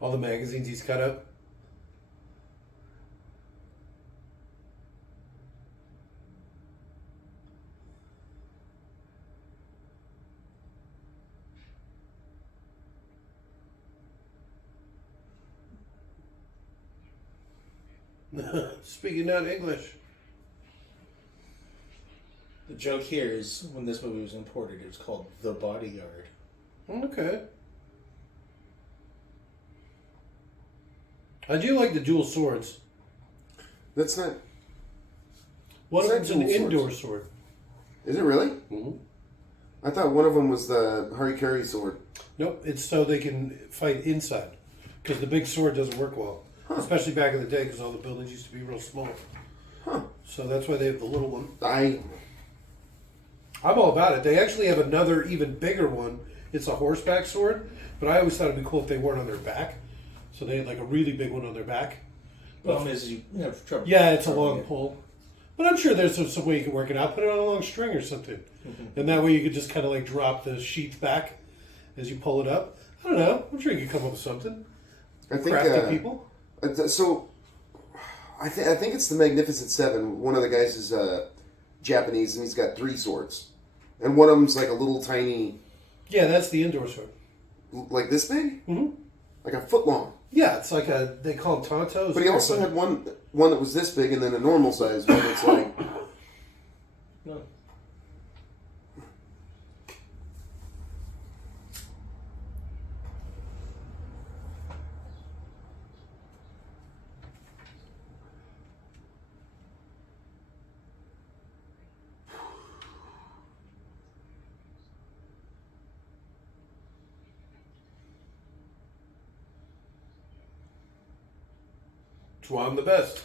All the magazines he's cut up. Speaking not English. The joke here is when this movie was imported, it was called The Bodyguard. Okay. I do like the dual swords. That's not. One of What's them's that an dual indoor swords? sword. Is it really? Mm-hmm. I thought one of them was the Harikari sword. Nope, it's so they can fight inside. Because the big sword doesn't work well. Especially back in the day, because all the buildings used to be real small. Huh. So that's why they have the little one. I. I'm all about it. They actually have another, even bigger one. It's a horseback sword, but I always thought it'd be cool if they weren't on their back. So they had like a really big one on their back. Problem is you have trouble. Yeah, it's a long pull. But I'm sure there's some way you can work it out. Put it on a long string or something. Mm-hmm. And that way you could just kind of like drop the sheath back as you pull it up. I don't know. I'm sure you could come up with something. I think. Crafty people. So, I think it's the Magnificent Seven. One of the guys is Japanese, and he's got 3 swords, and one of them's like a little tiny, Yeah, that's the indoor sword. like this big, Mm-hmm. like a foot long. Yeah, it's like they call them tontos. But he also had one that was this big, and then a normal size one that's like. No. That's why I'm the best.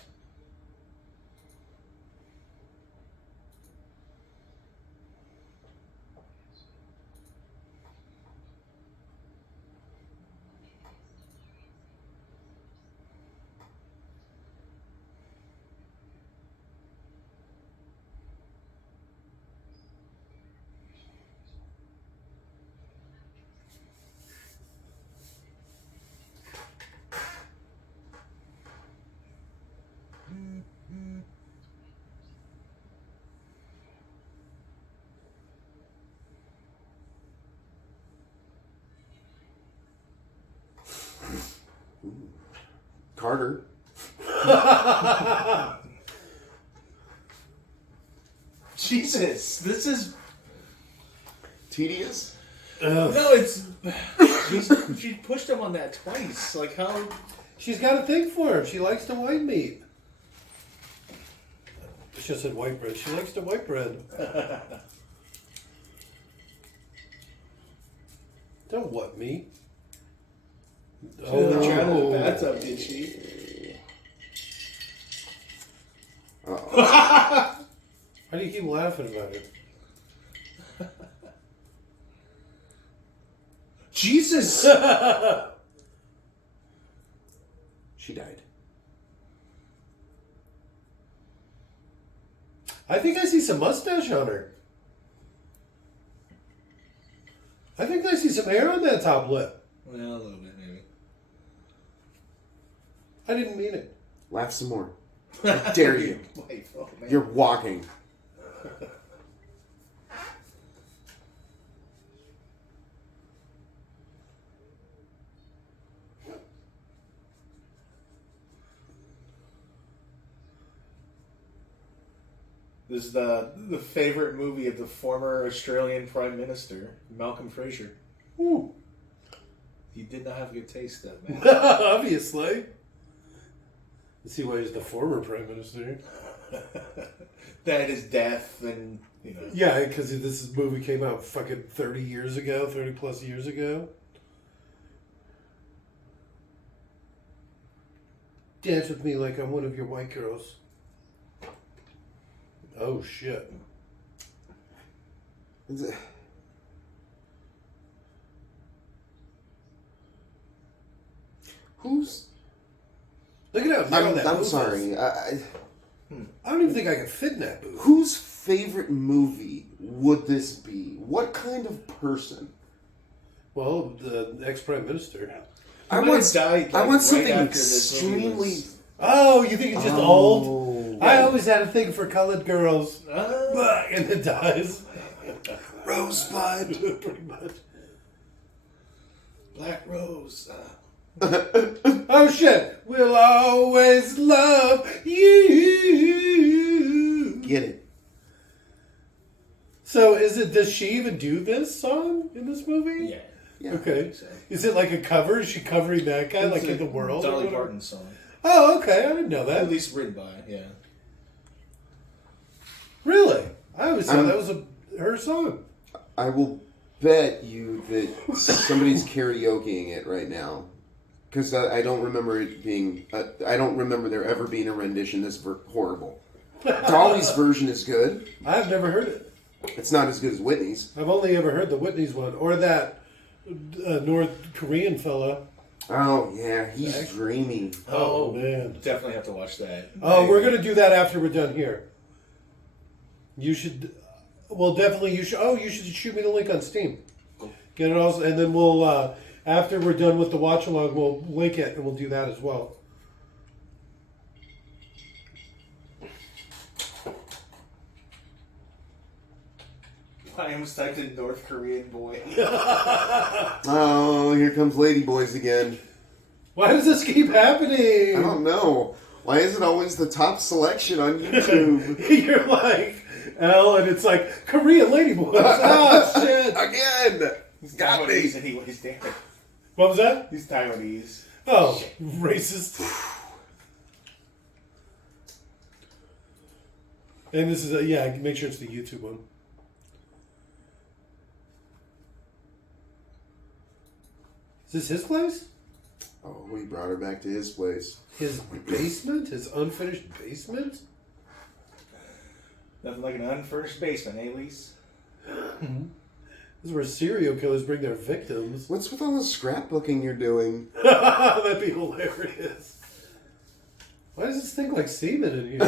Carter. Jesus, this is Tedious? no. It's she pushed him on that twice. Like how? She's got a thing for him. She likes the white meat. She just said white bread. She likes the white bread. Don't what me? She didn't drown in the bathtub, did she? Uh-oh. Why do you keep laughing about it? Jesus! She died. I think I see some mustache on her. I think I see some hair on that top lip. Well, a little bit, maybe. I didn't mean it. Laugh some more. How dare you? Wait, oh, man. You're walking. This is the favorite movie of the former Australian Prime Minister, Malcolm Fraser. Ooh. He did not have good taste, that man. Obviously. Let's see why he's the former prime minister. That is death, and you know. Yeah, because this movie came out fucking 30 years ago, 30 plus years ago. Dance with me like I'm one of your white girls. Oh, shit. Is it- Who's? Look at how narrow that I'm booth sorry. is. I don't even think I could fit in that booth. whose favorite movie would this be? What kind of person? Well, the ex-prime minister. I want died, I like, want right something after this movie extremely. was- Oh, you think it's just old? I always had a thing for colored girls. And it dies. Rosebud. Pretty much. Black Rose. Oh shit! We'll always love you. Get it? So, does she even do this song in this movie? Yeah. Yeah. Okay. So. Is it like a cover? Is she covering that guy, like in the world? or Dolly whatever? Parton song. Oh, okay. I didn't know At that. least written by, yeah. Really? I always thought I'm- that was her song. I will bet you that somebody's karaokeing it right now. Because I don't remember it being. I don't remember there ever being a rendition this horrible. Dolly's version is good. I've never heard it. It's not as good as Whitney's. I've only ever heard the Whitney's one, or that North Korean fella. Oh yeah, he's dreamy. Oh, man. Definitely have to watch that. Oh, we're gonna do that after we're done here. You should. Well, definitely you should. Oh, you should shoot me the link on Steam. Get it all, and then we'll. After we're done with the watch along, we'll link it and we'll do that as well. I almost typed in North Korean boy. Oh, here comes Ladyboys again. Why does this keep happening? I don't know. Why is it always the top selection on YouTube? You're like L, and it's like Korean ladyboys. Oh shit! Again! He's Got me. Taiwanese anyways, damn it. What was that? He's Taiwanese. Oh, racist. And this is yeah. Make sure it's the YouTube one. Is this his place? Oh, we brought her back to his place. His basement? His unfinished basement? Nothing like an unfurnished basement, eh, Lise? This is where serial killers bring their victims. What's with all the scrapbooking you're doing? That'd be hilarious. Why does this thing like semen in here?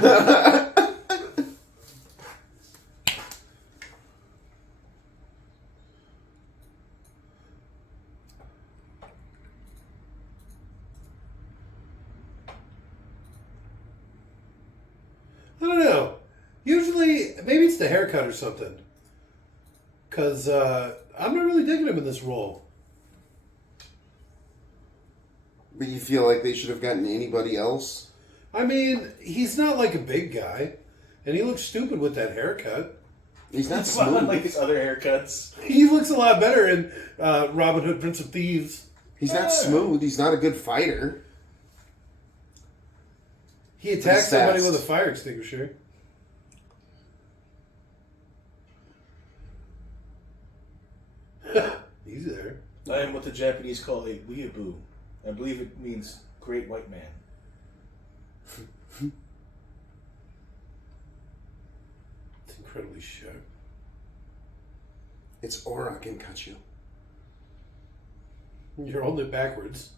I don't know. Usually, maybe it's the haircut or something. Because I'm not really digging him in this role. But you feel like they should have gotten anybody else? I mean, he's not like a big guy. And he looks stupid with that haircut. He's not It's not smooth. like his other haircuts. He looks a lot better in Robin Hood, Prince of Thieves. He's not smooth. He's not a good fighter. He attacks He's somebody fast. with a fire extinguisher. He's there. I am what the Japanese call a weeaboo. I believe it means great white man. It's incredibly sharp. It's aura can cut you. You're holding it backwards.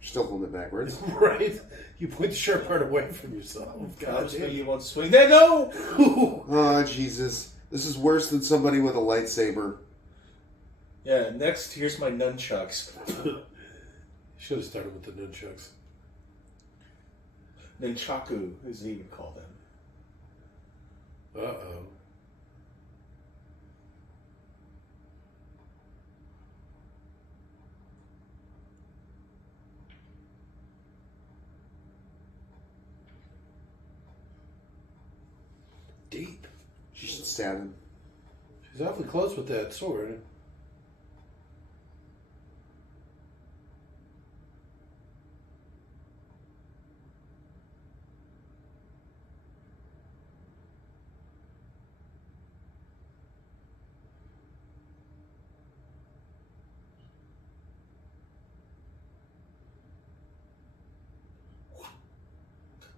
Still holding it backwards. Right? You point the sharp part away from yourself. God But damn. you won't swing that. No! Oh, Jesus. This is worse than somebody with a lightsaber. Yeah, next, here's my nunchucks. Should have started with the nunchucks. Nunchaku, as he would call them. Uh-oh. Deep. She should stab him. She's awfully close with that sword.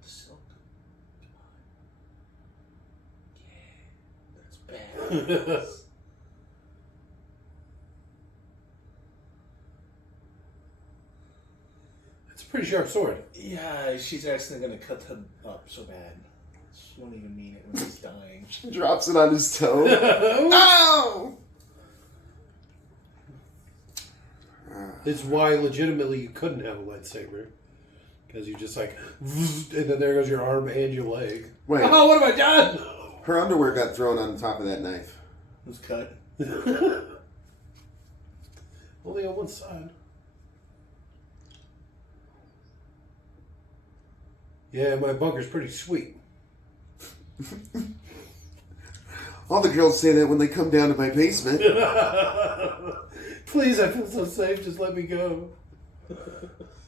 The silk. Come on. Yeah, that's bad. It's a pretty sharp sword. Yeah, she's actually gonna cut him up so bad. She won't even mean it when he's dying. She drops it on his toe. No! It's why legitimately you couldn't have a lightsaber. Because you just like, and then there goes your arm and your leg. Wait. Oh, what have I done? Her underwear got thrown on top of that knife. It was cut. Only on one side. Yeah, my bunker's pretty sweet. All the girls say that when they come down to my basement. Please, I feel so safe. Just let me go.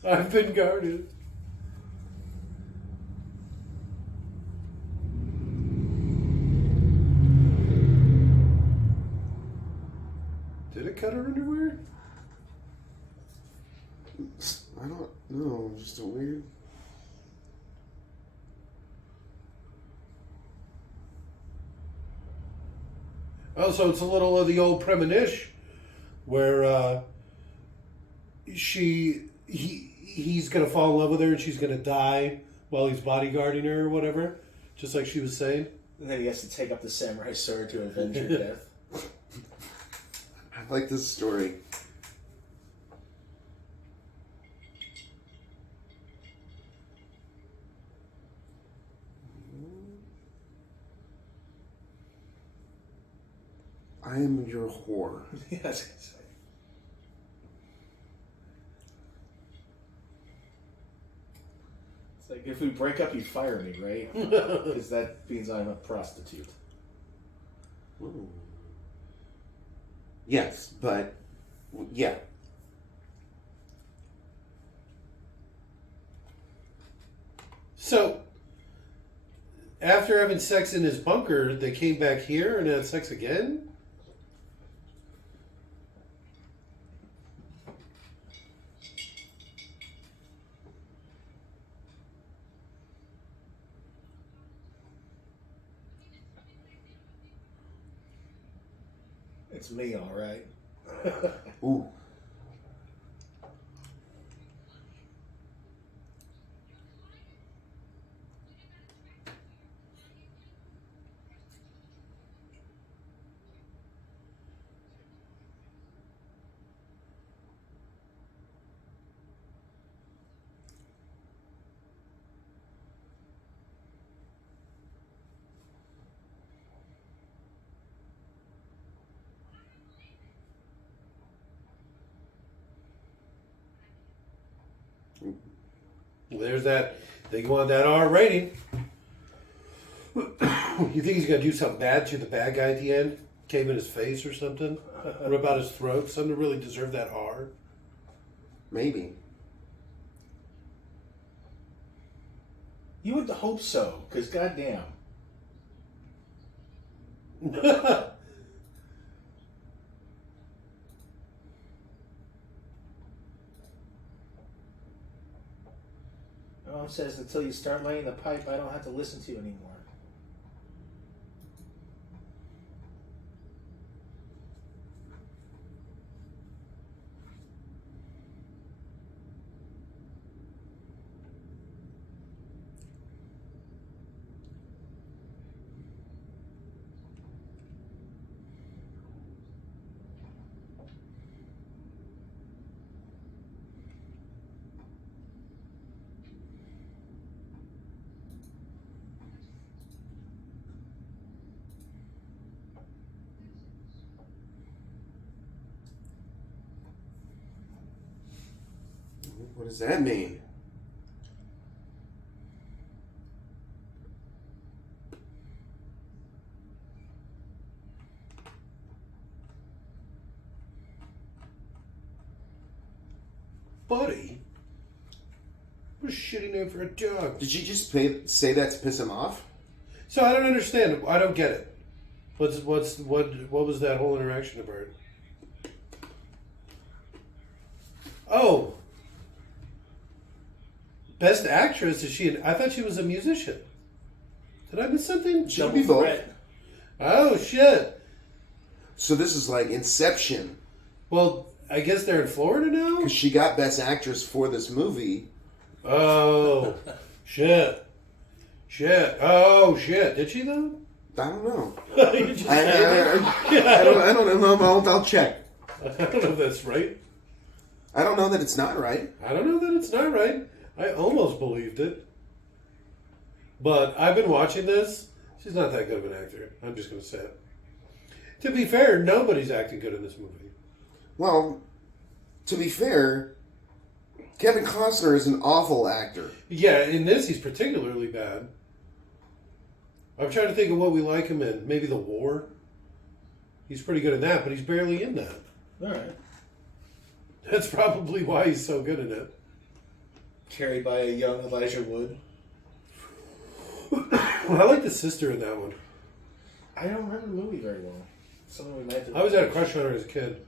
I've been guarded. Did it cut her underwear? I don't know. Just a weird. Oh, so it's a little of the old premonition where he's gonna fall in love with her and she's gonna die while he's bodyguarding her or whatever, just like she was saying. And then he has to take up the samurai sword to avenge her death. I like this story. I am your whore. Yes. It's like, if we break up, you fire me, right? Because that means I'm a prostitute. Ooh. Yes, but yeah. So, after having sex in his bunker, they came back here and had sex again? It's me, all right. Ooh. There's that. They want that R rating. You think he's going to do something bad to the bad guy at the end? Cave in his face or something? Rip out his throat? Something to really deserve that R? Maybe. You would hope so, because goddamn. My mom says until you start laying the pipe, I don't have to listen to you anymore. What does that mean? Buddy? What a shitty name for a dog. Did you just say that to piss him off? So I don't understand. I don't get it. What was that whole interaction about? Oh. Best actress, is she? I thought she was a musician. Did I miss something? She could be both. Oh, shit. So this is like Inception. Well, I guess they're in Florida now? Because she got Best Actress for this movie. Oh, shit. Shit. Oh, shit. Did she, though? I don't know. You just I don't know. I'll check. I don't know if that's right. I don't know that it's not right. I don't know that it's not right. I almost believed it. But I've been watching this. She's not that good of an actor. I'm just going to say it. To be fair, nobody's acting good in this movie. Well, to be fair, Kevin Costner is an awful actor. Yeah, in this he's particularly bad. I'm trying to think of what we like him in. Maybe The War? He's pretty good in that, but he's barely in that. Alright. That's probably why he's so good in it. Carried by a young Elijah Wood. I like the sister in that one. I don't remember the movie very well. Something we might have to... I was at a crush on her as a kid.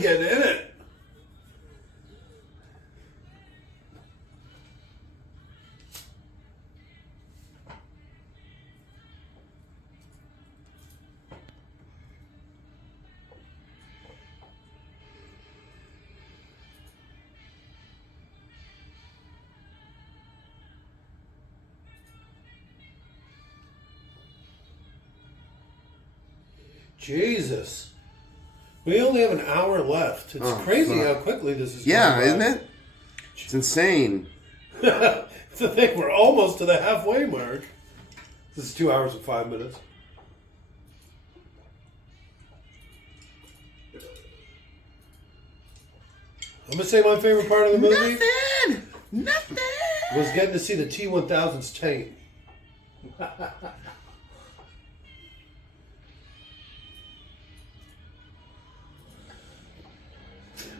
Get in it. Jesus. We only have an hour left. It's crazy how quickly this is going by. Isn't it? It's insane. It's the thing. We're almost to the halfway mark. This is 2 hours and 5 minutes. I'm going to say my favorite part of the movie Nothing. was getting to see the T-1000's tank.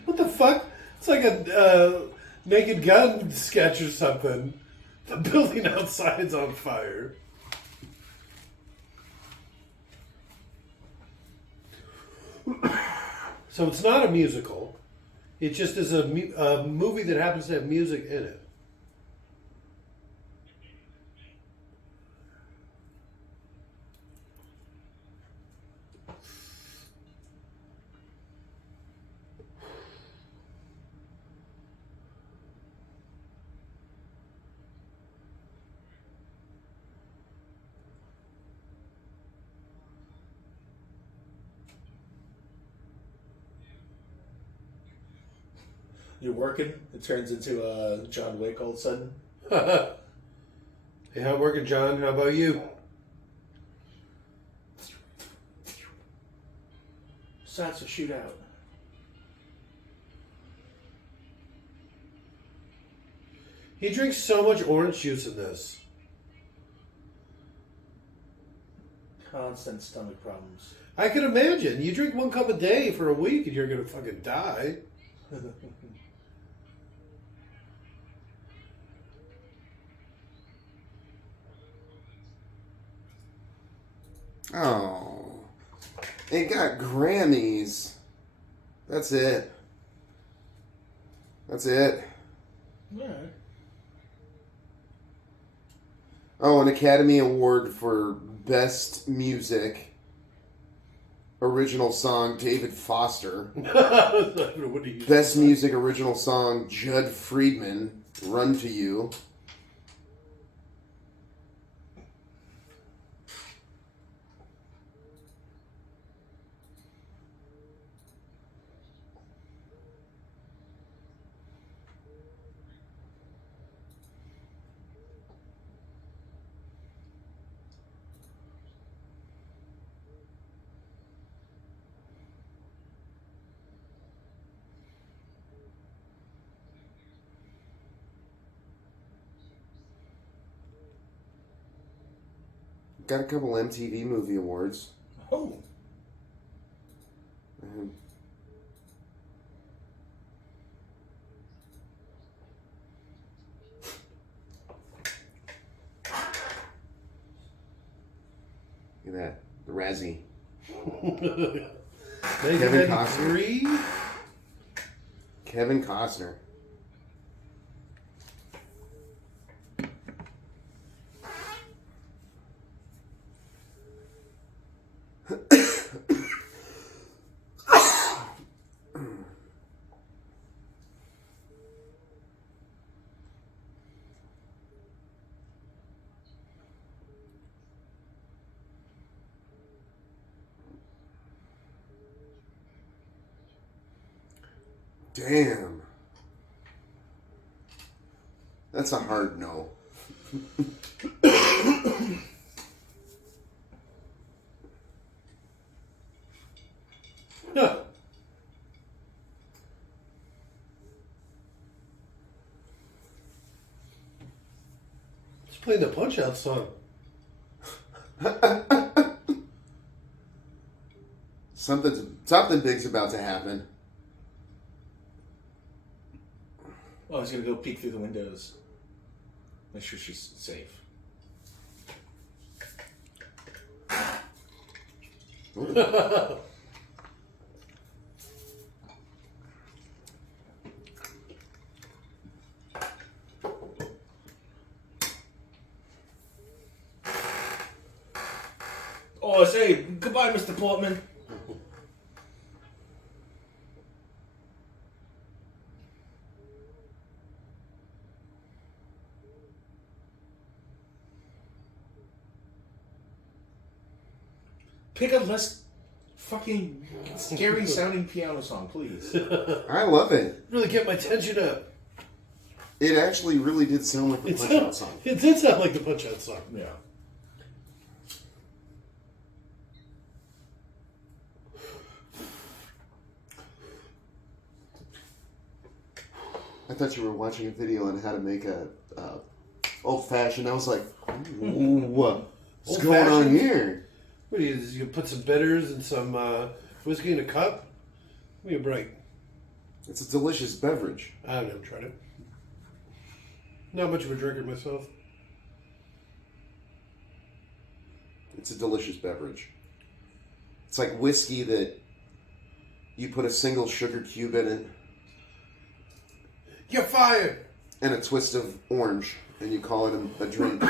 What the fuck? It's like a Naked Gun sketch or something. The building outside's on fire. So it's not a musical. It just is a movie that happens to have music in it. You're working, it turns into John Wick all of a sudden. Hey, I'm working, John. How about you? Starts a shootout. He drinks so much orange juice in this. Constant stomach problems. I can imagine. You drink 1 cup a day for a week and you're going to fucking die. Oh. It got Grammys. That's it. Yeah. Oh, an Academy Award for Best Music. Original Song, David Foster. What do you Best Music Original Song, Judd Friedman, Run to You. Got a couple MTV Movie Awards. Oh. Look at that. The Razzie. Kevin Costner. Kevin Costner. Damn. That's a hard no. No. Let's play the Punch-Out song. Something big's about to happen. Oh, he's gonna go peek through the windows. Make sure she's safe. Oh, say goodbye, Mr. Portman. Pick a less fucking scary sounding piano song, please. I love it. Really get my tension up. It actually really did sound like the Punch-Out song. It did sound like the Punch-Out song. Yeah. I thought you were watching a video on how to make a old-fashioned. I was like, ooh, what's going on Old-fashioned? here? What do you put some bitters and some whiskey in a cup? Give me a break. It's a delicious beverage. I've never tried it. Not much of a drinker myself. It's a delicious beverage. It's like whiskey that you put a single sugar cube in it You're fired! and a twist of orange, and you call it a drink.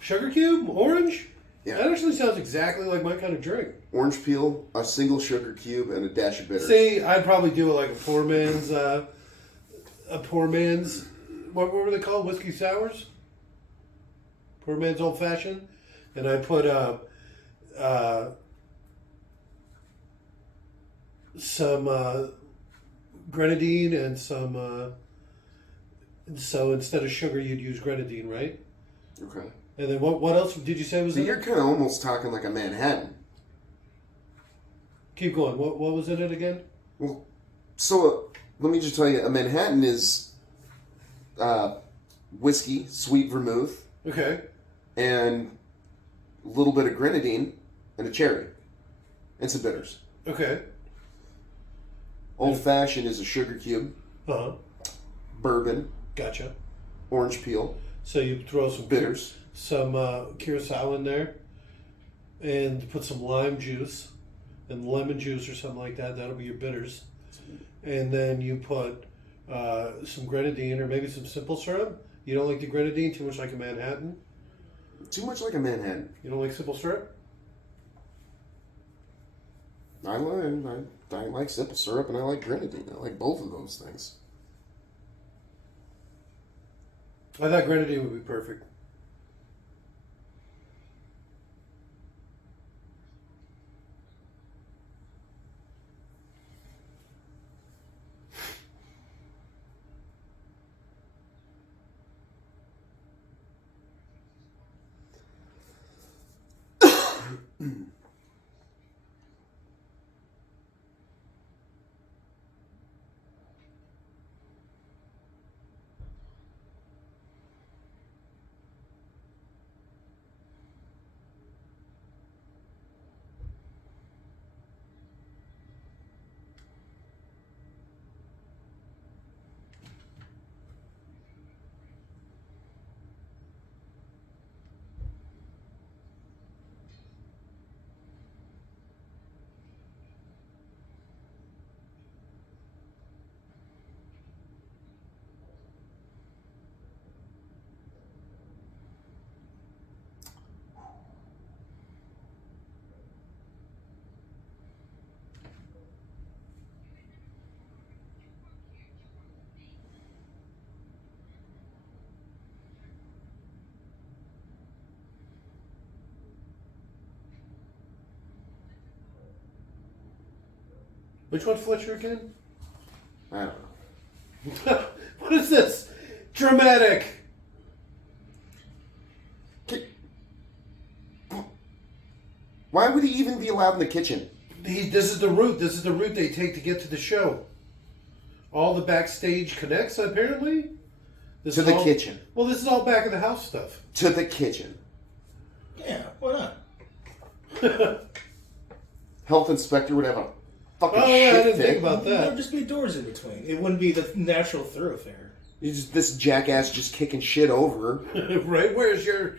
Sugar cube? Orange? Yeah. That actually sounds exactly like my kind of drink. Orange peel, a single sugar cube, and a dash of bitters. See, I'd probably do it like a poor man's, what were they called? Whiskey sours? Poor man's old fashioned. And I put some grenadine and some, so instead of sugar, you'd use grenadine, right? Okay. And then what else did you say was So in you're it? kind of almost talking like a Manhattan. Keep going. What was in it again? Well, so let me just tell you, a Manhattan is whiskey, sweet vermouth, Okay. and a little bit of grenadine and a cherry, and some bitters. Okay. Old fashioned is a sugar cube, Uh-huh. bourbon, Gotcha. orange peel, So you throw some bitters. some curacao in there, and put some lime juice and lemon juice or something like that. That'll be your bitters. And then you put some grenadine or maybe some simple syrup. You don't like the grenadine too much like a Manhattan? Too much like a Manhattan. You don't like simple syrup? I like simple syrup and I like grenadine. I like both of those things. I thought grenadine would be perfect. Which one's Fletcher again? I don't know. What is this? Dramatic. Why would he even be allowed in the kitchen? This is the route. This is the route they take to get to the show. All the backstage connects, apparently. This To is the all- kitchen. Well, this is all back of the house stuff. To the kitchen. Yeah, why not? Health inspector would have a fucking Oh, yeah, I shit didn't fit. think about that. There'd just be doors in between. It wouldn't be the natural thoroughfare. This jackass just kicking shit over. Right? Where's your...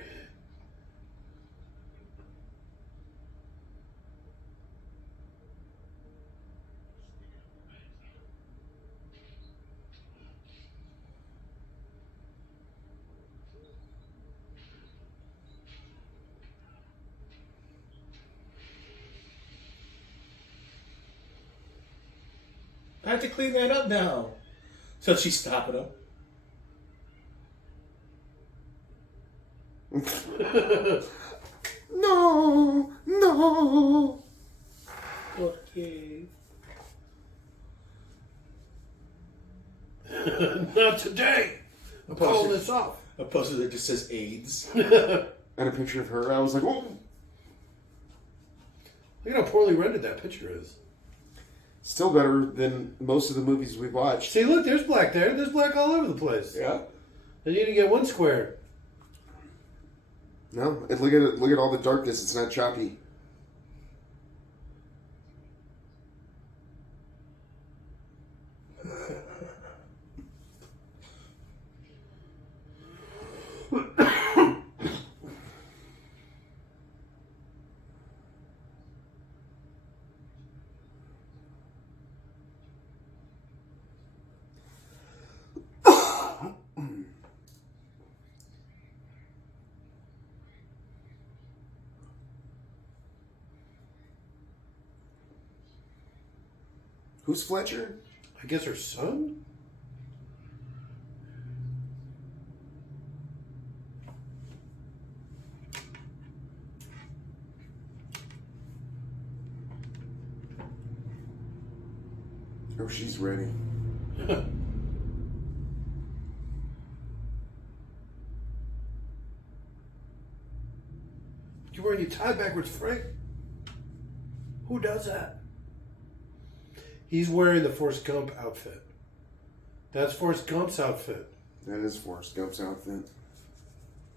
I have to clean that up now. So she's stopping him. No. Okay. Not today. I'm calling this off. A poster that just says AIDS. And a picture of her. I was like, oh. Look at how poorly rendered that picture is. Still better than most of the movies we've watched. See, look, there's black there. There's black all over the place. Yeah. And you didn't get one square. No, and look at it. Look at all the darkness. It's not choppy. Who's Fletcher? I guess her son? Oh, she's ready. You wearing your tie backwards, Frank? Who does that? He's wearing the Forrest Gump outfit. That's Forrest Gump's outfit. That is Forrest Gump's outfit.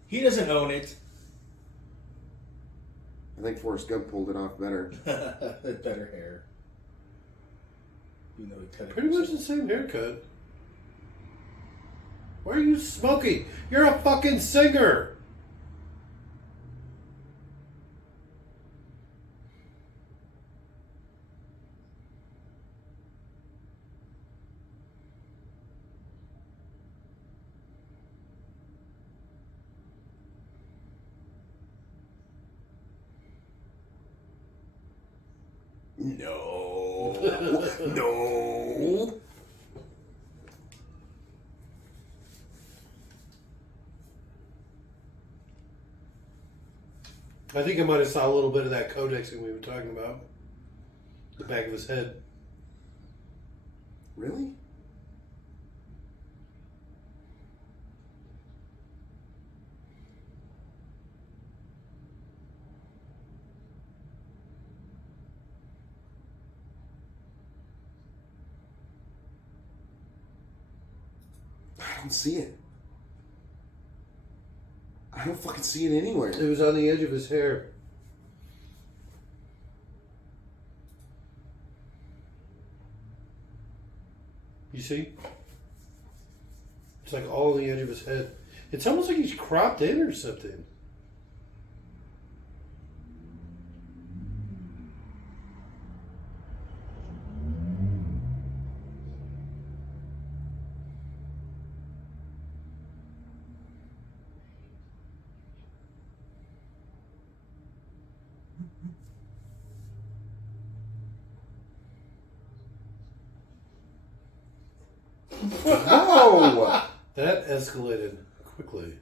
He doesn't own it. I think Forrest Gump pulled it off better. Better hair. You know, he cut it Pretty much the same haircut. Why are you smoking? You're a fucking singer. No. No. I think I might have saw a little bit of that codexing we were talking about. The back of his head. Really? I don't see it. I don't fucking see it anywhere. It was on the edge of his hair. You see? It's like all on the edge of his head. It's almost like he's cropped in or something. Whoa! That escalated quickly.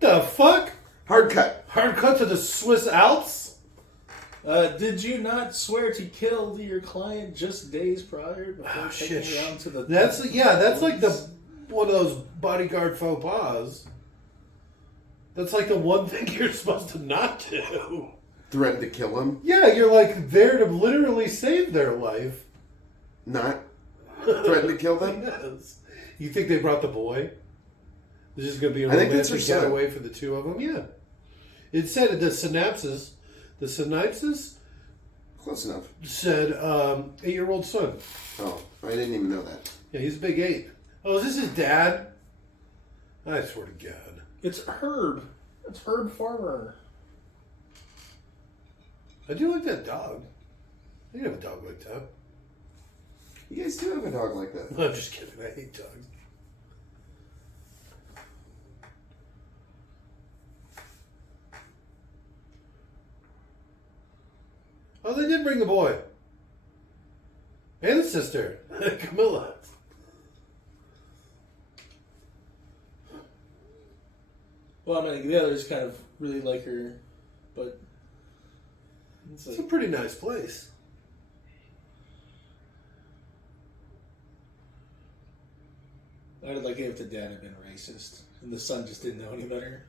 The fuck? Hard cut. Hard cut to the Swiss Alps? Did you not swear to kill your client just days prior before taking her out to the... That's like one of those bodyguard faux pas. That's like the one thing you're supposed to not do. Threaten to kill him? Yeah, you're like there to literally save their life. Not threaten to kill them? Yes. You think they brought the boy? This is going to be a I think that's romantic her son. getaway for the two of them? Yeah. It said the synopsis Close enough. said 8-year-old son. Oh, I didn't even know that. Yeah, he's a big 8. Oh, is this his dad? I swear to God. It's Herb. It's Herb Farmer. I do like that dog. I have a dog like that. You guys do have a dog like that. I'm just kidding. I hate dogs. Oh, they did bring the boy. And the sister. Camilla. Well, I mean, the others kind of really like her, but... It's a pretty nice place. I'd like it if the dad had been racist and the son just didn't know any better.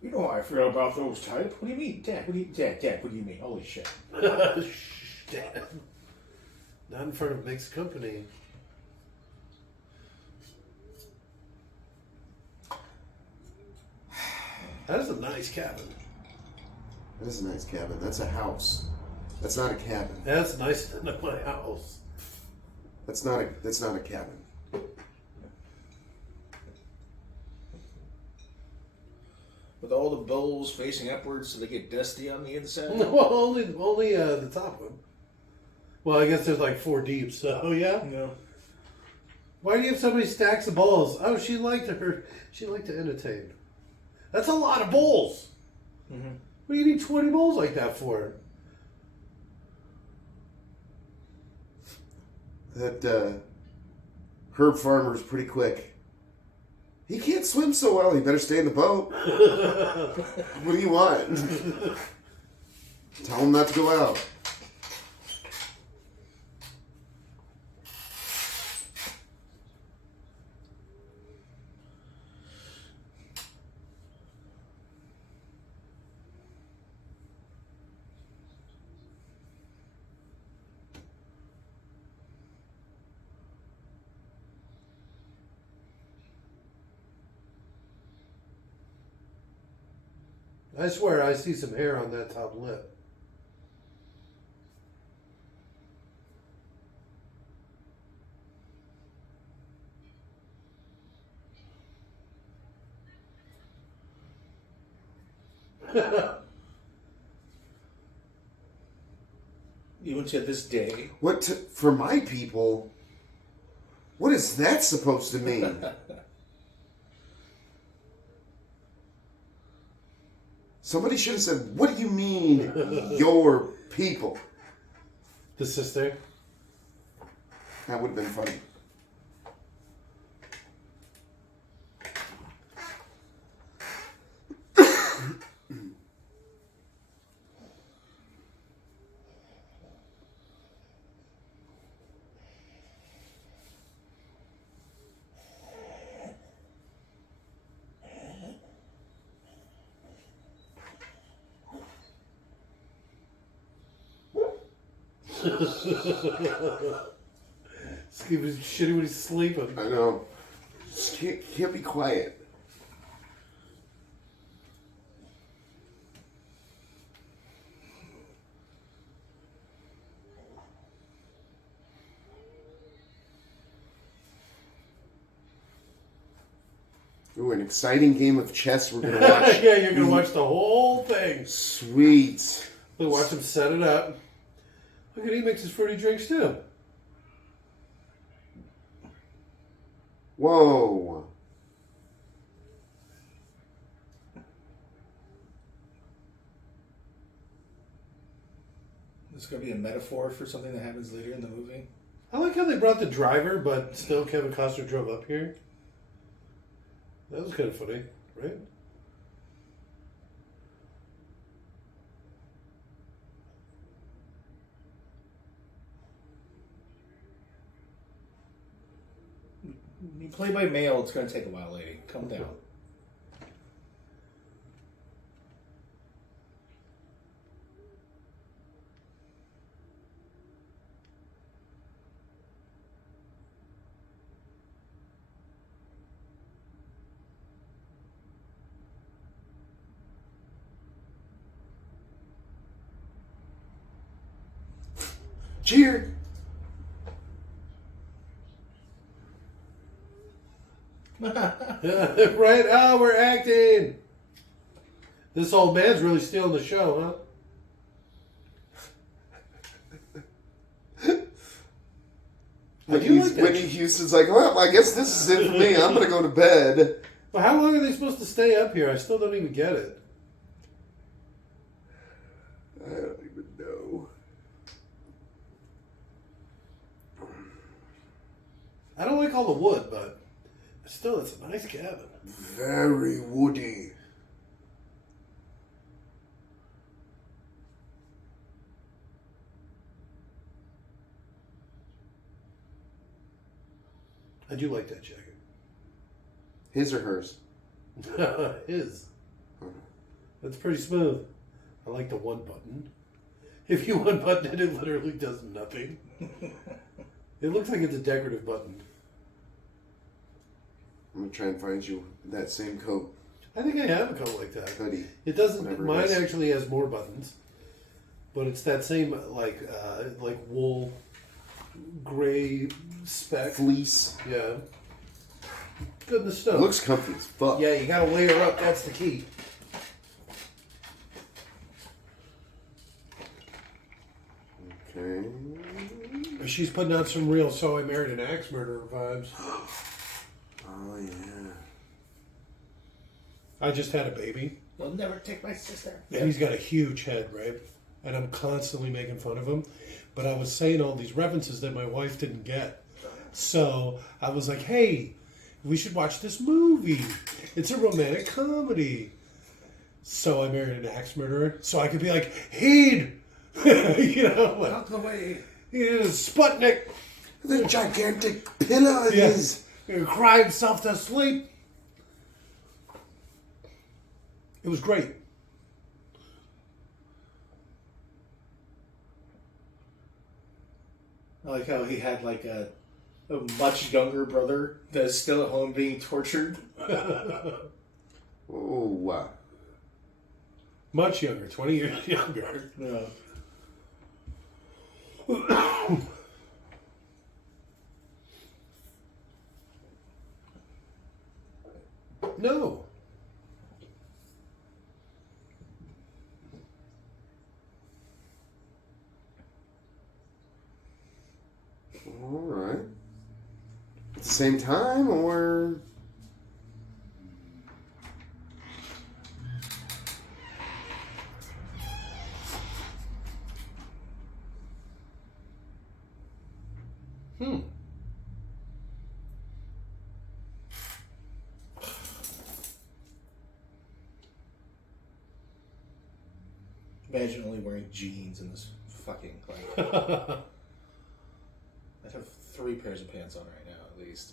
You know how I feel about those type. What do you mean, Dad? Dad, what do you mean? Holy shit. Dad. Not in front of mixed company. That is a nice cabin. That is a nice cabin. That's a house. That's not a cabin. That's nicer than my house. That's not a cabin. With all the bowls facing upwards so they get dusty on the inside? Well, only the top one. Well, I guess there's like 4 deep, so yeah. No. Why do you have so many stacks of bowls? Oh, she liked to entertain. That's a lot of bowls. Mm-hmm. What do you need 20 bowls like that for? That Herb Farmer's pretty quick. He can't swim so well. He better stay in the boat. What do you want? Tell him not to go out. I swear I see some hair on that top lip. Even to this day. For my people, what is that supposed to mean? Somebody should have said, what do you mean, your people? The sister. That would have been funny. He's shitty when he's sleeping. I know. Just can't be quiet. Ooh, an exciting game of chess we're going to watch. Yeah, you're going to watch the whole thing. Sweet. We'll watch him set it up. Look at he makes his fruity drinks too. Whoa. This is going to be a metaphor for something that happens later in the movie. I like how they brought the driver, but still Kevin Costner drove up here. That was kind of funny, right? You play by mail, it's going to take a while, lady. Calm down. Cheer. Right? Oh, we're acting. This old man's really stealing the show, huh? Whitney Houston's like, well, I guess this is it for me. I'm going to go to bed. Well, how long are they supposed to stay up here? I still don't even get it. I don't even know. I don't like all the wood, but still, it's a nice cabin. Very woody. I do like that jacket. His or hers? His. That's pretty smooth. I like the one button. If you unbutton it, it literally does nothing. It looks like it's a decorative button. I'm going to try and find you that same coat. I think I have a coat like that. Hoodie. It doesn't. Whatever it Mine is. actually has more buttons, but it's that same like wool, gray speck. Fleece. Yeah. Good in the snow. Looks comfy as fuck. Yeah, you gotta layer up. That's the key. Okay. She's putting out some real "So I Married an Axe Murderer" vibes. Oh, yeah. I just had a baby. You'll never take my sister. And he's got a huge head, right? And I'm constantly making fun of him. But I was saying all these references that my wife didn't get. So I was like, hey, we should watch this movie. It's a romantic comedy. So I Married an Axe Murderer. So I could be like, Heed! You know, like, Out the way. Sputnik. The gigantic pillar is. Cry himself to sleep. It was great. I like how he had like a much younger brother that's still at home being tortured. Oh, wow. Much younger, 20 years younger. Yeah. No. All right. At the same time, or... Imagine only wearing jeans in this fucking like. I'd have 3 pairs of pants on right now at least.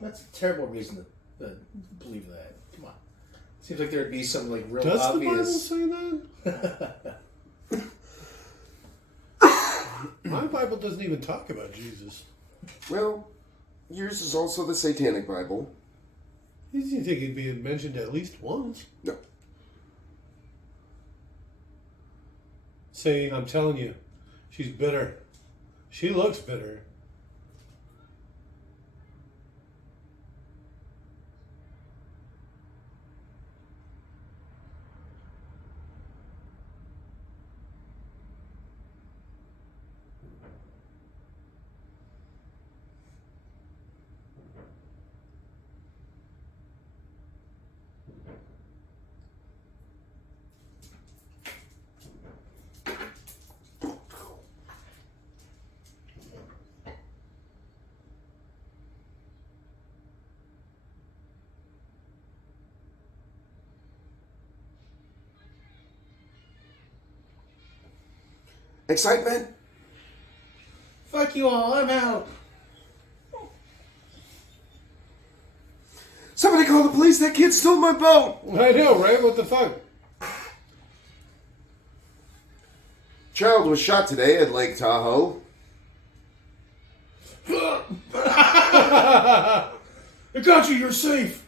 That's a terrible reason to believe that. Come on. Seems like there'd be some like real Does obvious. the Bible say that? My Bible doesn't even talk about Jesus. Well, yours is also the Satanic Bible. You think he'd be mentioned at least once? No. See, I'm telling you, she's bitter. She looks bitter. Excitement? Fuck you all, I'm out. Somebody call the police, that kid stole my boat! I know, right? What the fuck? Child was shot today at Lake Tahoe. I got you, you're safe.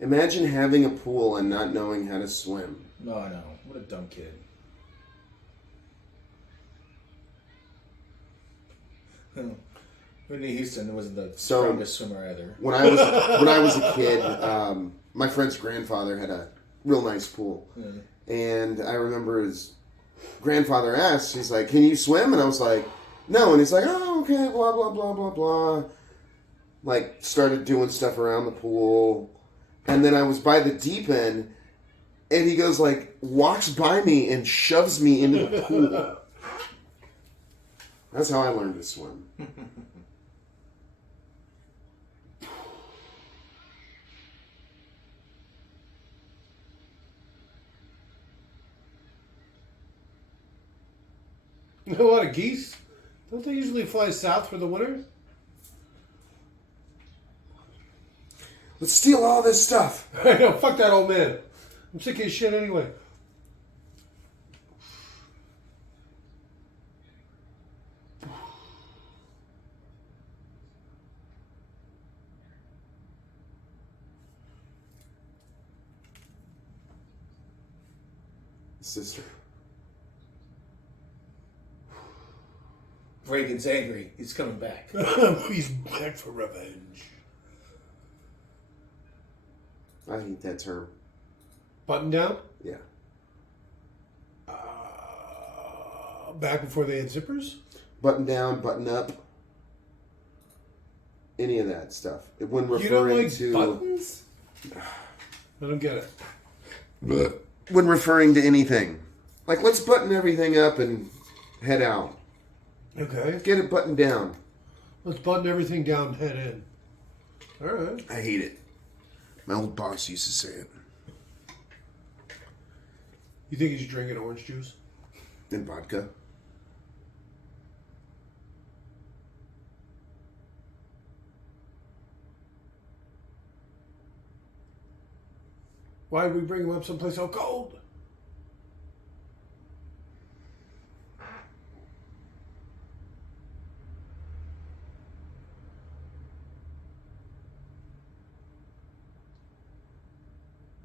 Imagine having a pool and not knowing how to swim. No, I know. What a dumb kid. Whitney Houston wasn't the strongest swimmer either. When I was a kid, my friend's grandfather had a real nice pool, and I remember his grandfather asked, he's like, "Can you swim?" And I was like, "No," and he's like, "Oh, okay, blah blah blah blah blah." Like started doing stuff around the pool, and then I was by the deep end, and he goes like walks by me and shoves me into the pool. That's how I learned to swim. A lot of geese. Don't they usually fly south for the winter? Let's steal all this stuff. I know, fuck that old man. I'm sick of his shit anyway. Sister. Reagan's angry. He's coming back. He's back for revenge. I hate that term. Button down? Yeah. Back before they had zippers? Button down, button up. Any of that stuff. When You don't referring like to buttons? I don't get it. when referring to anything. Like, let's button everything up and head out. Okay. Get it buttoned down. Let's button everything down and head in. All right. I hate it. My old boss used to say it. You think he's drinking orange juice? And vodka. Why did we bring him up someplace so cold?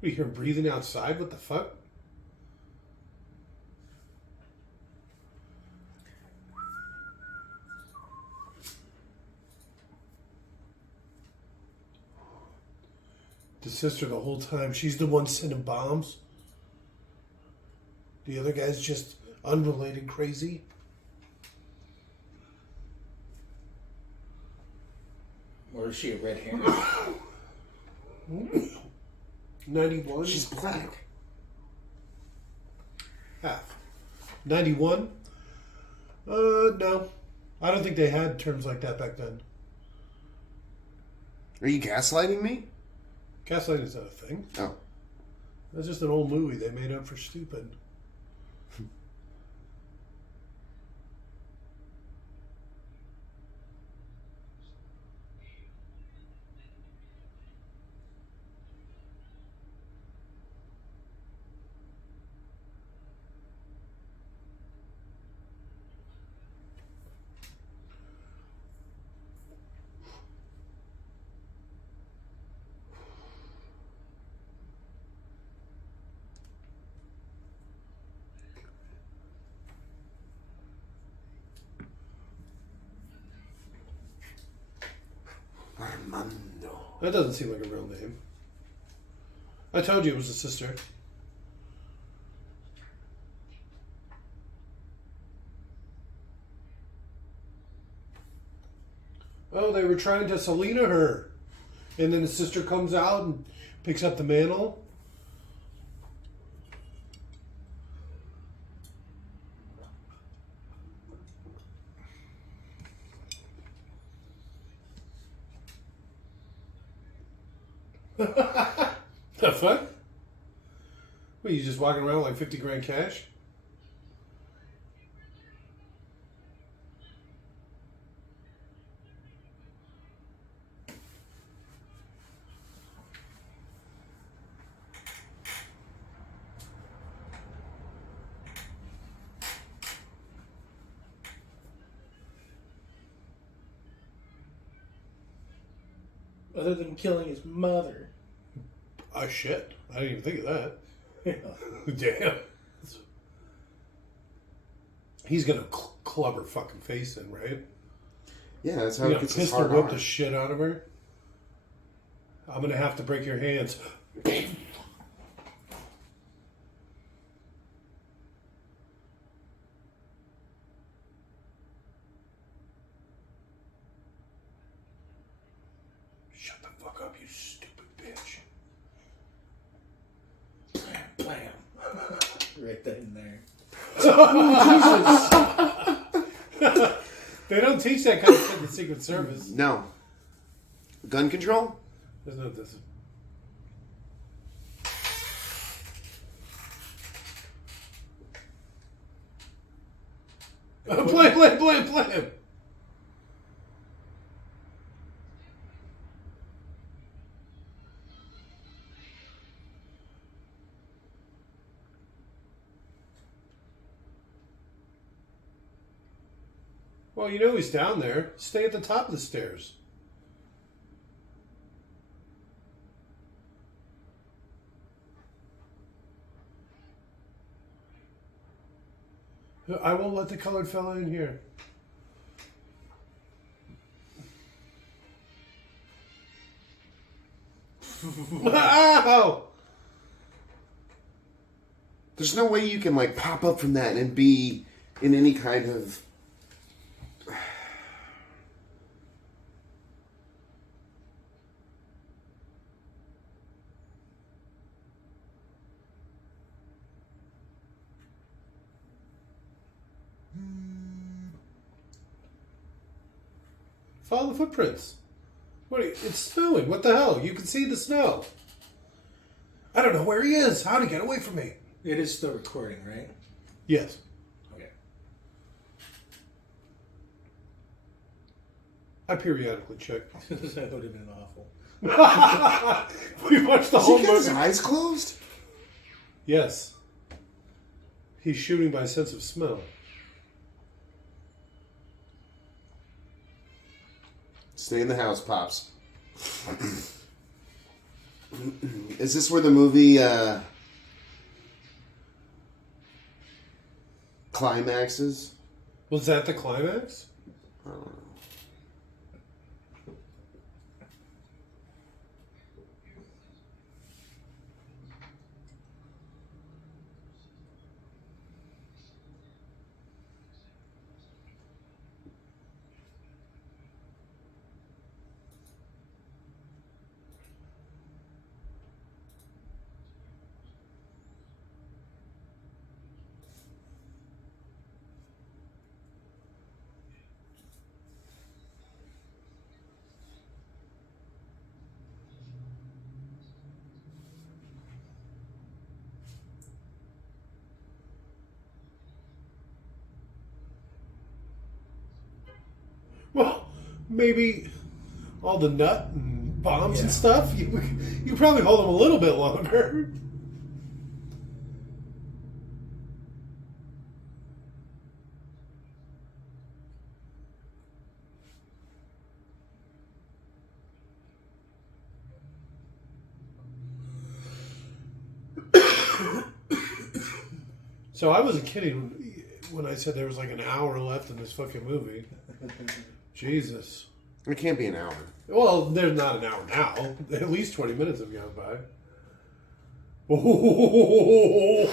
You hear him breathing outside? What the fuck? The sister the whole time, she's the one sending bombs. The other guy's just unrelated crazy. Or is she a red herring? 91? She's black. Half. 91? No. I don't think they had terms like that back then. Are you gaslighting me? Gaslighting is not a thing. Oh. That's just an old movie they made up for stupid. Armando. That doesn't seem like a real name. I told you it was a sister. Oh, they were trying to Selena her. And then the sister comes out and picks up the mantle. The fuck? What, you just walking around with like 50 grand cash? Other than killing his mother. Oh shit. I didn't even think of that. Yeah. Damn. He's gonna club her fucking face in, right? Yeah, that's how He's he gonna gets his pistol hard whip on. the shit out of her. I'm gonna have to break your hands. Shut the fuck up, you stupid bitch. Blam, blam. Right then and there. They don't teach that kind of shit in the Secret Service. No. Gun control? There's no this. Blam. Well, you know he's down there. Stay at the top of the stairs. I won't let the colored fella in here. Ow! There's no way you can like pop up from that and be in any kind of Follow the footprints. What? It's snowing. What the hell? You can see the snow. I don't know where he is. How to get away from me? It is still recording, right? Yes. Okay. I periodically check. That would have been awful. We watched the Does whole he have his movie. eyes closed? Yes. He's shooting by sense of smell. Stay in the house, Pops. Is this where the movie climaxes? Was that the climax? I don't know. Well, maybe all the nut and bombs and Yeah. stuff. You probably hold them a little bit longer. So I wasn't kidding when I said there was like an hour left in this fucking movie. Jesus. It can't be an hour. Well, there's not an hour now. At least 20 minutes have gone by. Oh,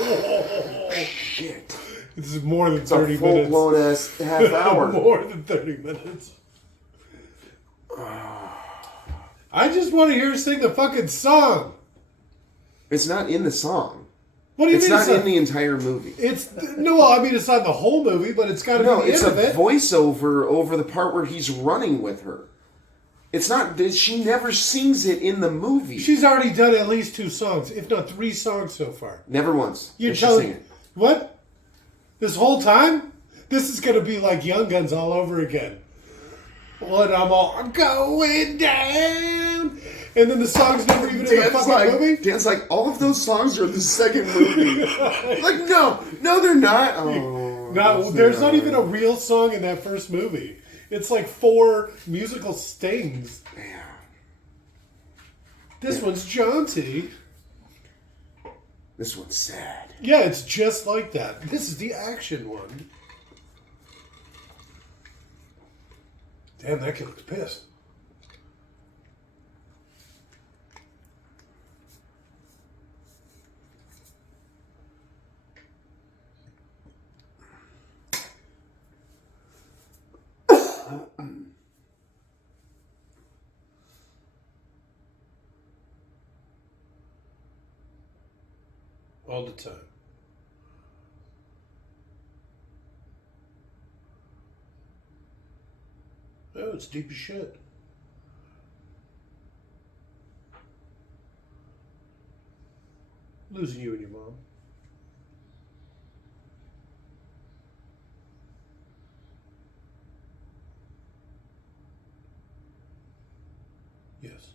Shit. this is more than It's a 30 minutes. full-blown ass half hour. More than 30 minutes. I just want to hear her sing the fucking song. It's not in the song. What do you It's mean? not in the entire movie. It's no. Well, I mean, it's not the whole movie, but it's got to No, be the it's end a of it. voiceover over the part where he's running with her. It's not. She never sings it in the movie. She's already done at least 2 songs, if not 3 songs so far. Never once. You're Did she telling sing it? what? This whole time? This is gonna be like Young Guns all over again. When I'm all going down, and then the song's never even in the fucking movie. Dan's like, all of those songs are in the second movie. Like, no, they're not. Oh, No, there's not even a real song in that first movie. It's like 4 musical stings. Yeah. This one's jaunty. This one's sad. Yeah, it's just like that. This is the action one. Damn, that kid looks pissed. All the time. Oh, it's deep as shit. Losing you and your mom. Yes.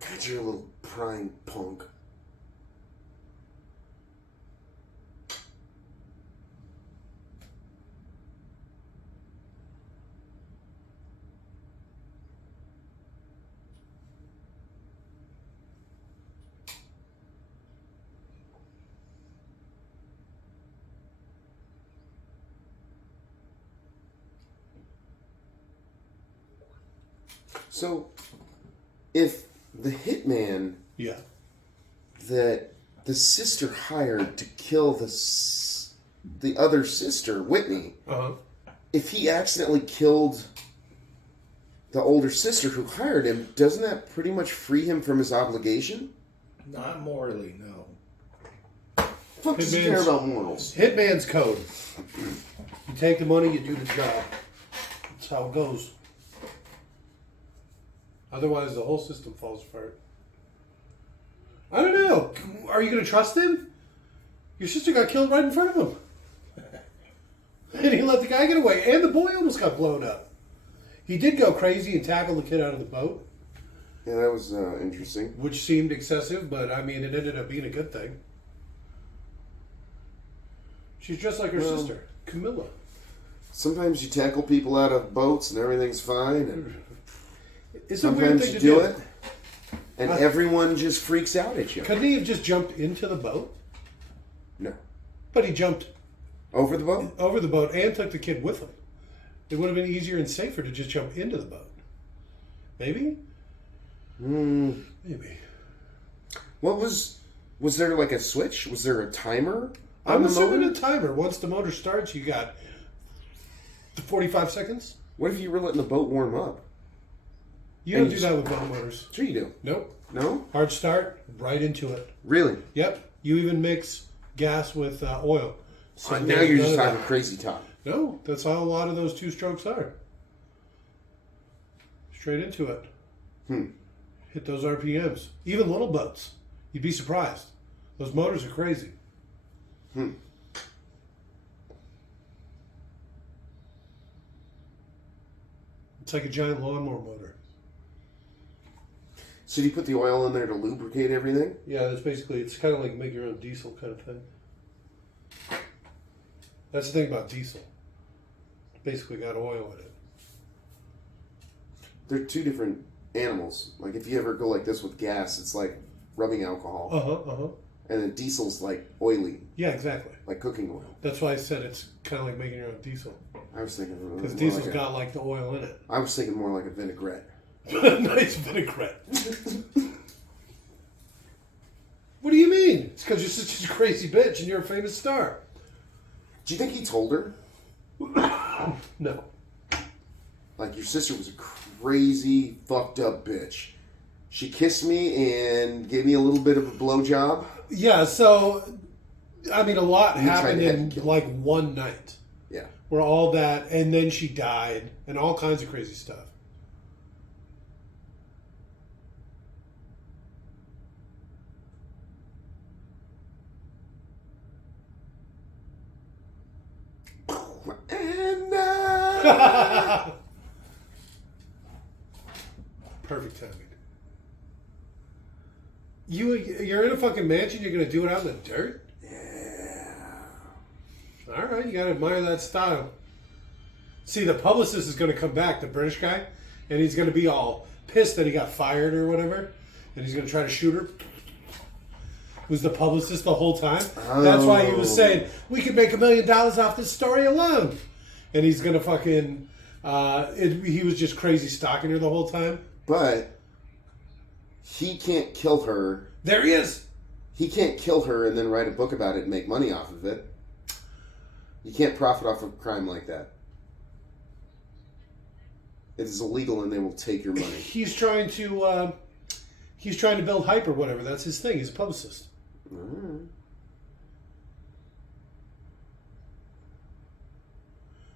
God, you're a little prying punk. So, if the hitman Yeah. that the sister hired to kill the other sister, Whitney, if he accidentally killed the older sister who hired him, doesn't that pretty much free him from his obligation? Not morally, no. Fuck does he care about morals? Hitman's code. You take the money, you do the job. That's how it goes. Otherwise, the whole system falls apart. I don't know. Are you going to trust him? Your sister got killed right in front of him. And he let the guy get away. And the boy almost got blown up. He did go crazy and tackle the kid out of the boat. Yeah, that was interesting. Which seemed excessive, but I mean, it ended up being a good thing. She's just like her sister, Camilla. Sometimes you tackle people out of boats and everything's fine. And It's a weird sometimes thing you to do it, and everyone just freaks out at you. Couldn't he have just jumped into the boat? No. But he jumped Over the boat? over the boat and took the kid with him. It would have been easier and safer to just jump into the boat. Maybe? Maybe. What was there like a switch? Was there a timer on I'm the assuming motor? a timer. Once the motor starts, you got 45 seconds. What if you were letting the boat warm up? You don't do that with boat motors. Sure you do. Nope. No? Hard start, right into it. Really? Yep. You even mix gas with oil. So Now you're just none of talking that. crazy talk. No, that's how a lot of those 2-strokes are. Straight into it. Hit those RPMs. Even little boats. You'd be surprised. Those motors are crazy. It's like a giant lawnmower motor. So do you put the oil in there to lubricate everything? Yeah, that's basically, it's kind of like make your own diesel kind of thing. That's the thing about diesel. Basically got oil in it. They're two different animals. Like if you ever go like this with gas, it's like rubbing alcohol. And then diesel's like oily, Yeah, exactly. like cooking oil. That's why I said it's kind of like making your own diesel. I was thinking Because more diesel's like got like the oil in it. I was thinking more like a vinaigrette. Nice vinaigrette. What do you mean? It's because you're such a crazy bitch and you're a famous star. Do you think he told her? No. Like your sister was a crazy, fucked up bitch. She kissed me and gave me a little bit of a blowjob. Yeah, so, I mean, a lot You tried happened to in, kill like, one night. Yeah. Where all that, and then she died, and all kinds of crazy stuff. And Perfect timing. You're in a fucking mansion. You're gonna do it out in the dirt. yeah. All right, you gotta admire that style. See, the publicist is gonna come back, the British guy, and he's gonna be all pissed that he got fired or whatever, and he's gonna try to shoot her. Was the publicist the whole time? That's why he was saying we could make $1 million off this story alone, and he's gonna fucking. He was just crazy stalking her the whole time. But he can't kill her. There he is. He can't kill her and then write a book about it and make money off of it. You can't profit off of crime like that. It is illegal, and they will take your money. He's trying to build hype or whatever. That's his thing. He's a publicist. Mm.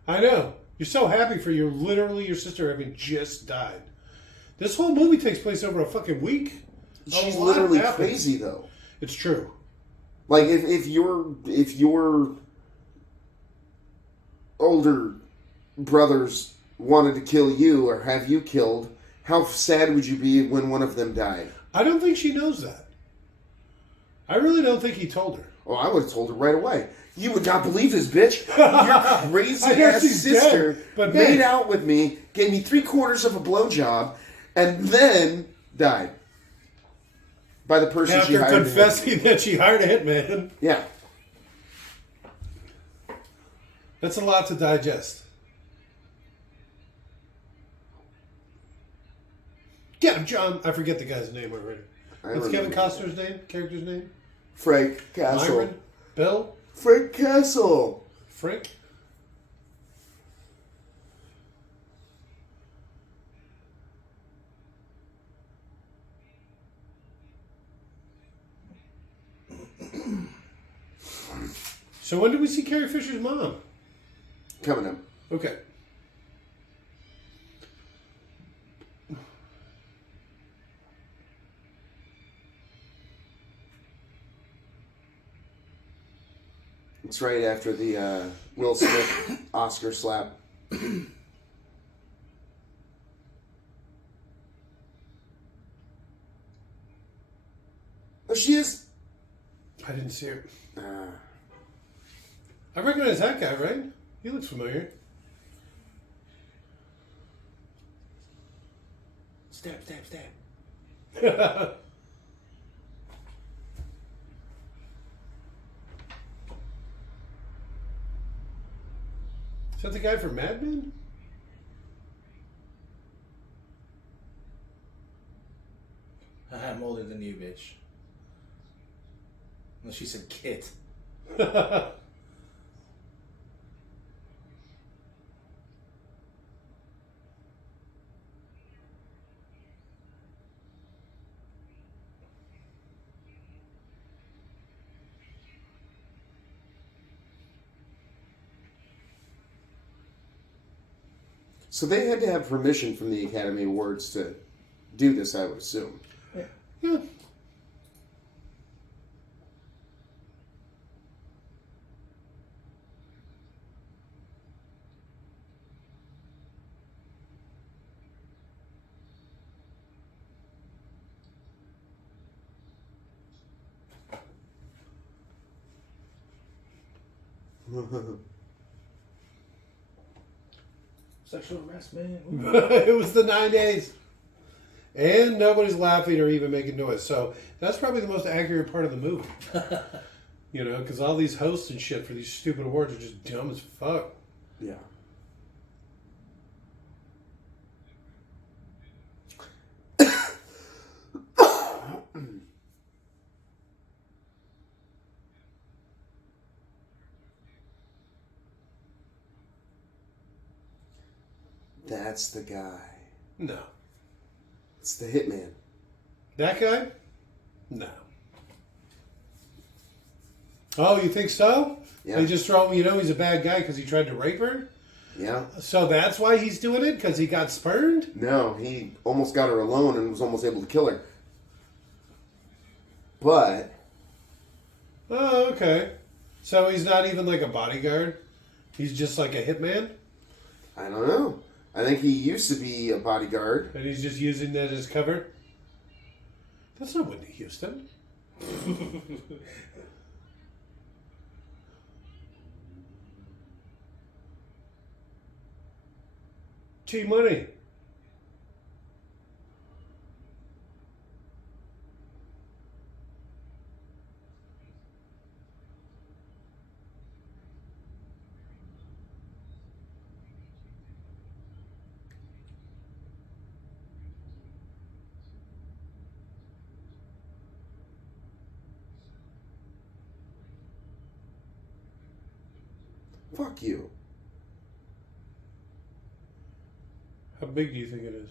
I know. You're so happy for your sister having just died. This whole movie takes place over a fucking week. She's literally crazy, though. It's true. Like if your older brothers wanted to kill you or have you killed, how sad would you be when one of them died? I don't think she knows that. I really don't think he told her. Oh, I would have told her right away. You would not believe this, bitch. Your crazy ass she's sister dead, but made man. out with me, gave me 3/4 of a blowjob, and then died. By the person she After hired. confessing that she hired a hitman. Yeah. That's a lot to digest. Get him, John. I forget the guy's name already. What's Kevin Costner's name? Character's name? Frank Castle. Myron? Bill? Frank Castle. Frank? So when did we see Carrie Fisher's mom? Coming up. Okay. It's right after the Will Smith Oscar slap. Oh, she is. I didn't see her. Uh, I recognize that guy, right? He looks familiar. Stab, stab, stab. Is that the guy from Mad Men? I'm older than you, bitch. No, she said kid. so they had to have permission from the Academy Awards to do this, I would assume. Yeah. Sexual harassment. It was the 90s. And nobody's laughing or even making noise. So that's probably the most accurate part of the movie. You know, because all these hosts and shit for these stupid awards are just dumb as fuck. Yeah. That's the guy. No. It's the hitman. That guy? No. Oh, you think so? Yeah. They just throw him, he's a bad guy because he tried to rape her? Yeah. So that's why he's doing it? Because he got spurned? No, he almost got her alone and was almost able to kill her. But... Oh, okay. So he's not even like a bodyguard? He's just like a hitman? I don't know. I think he used to be a bodyguard. And he's just using that as cover? That's not Whitney Houston. T-Money. Fuck you. How big do you think it is?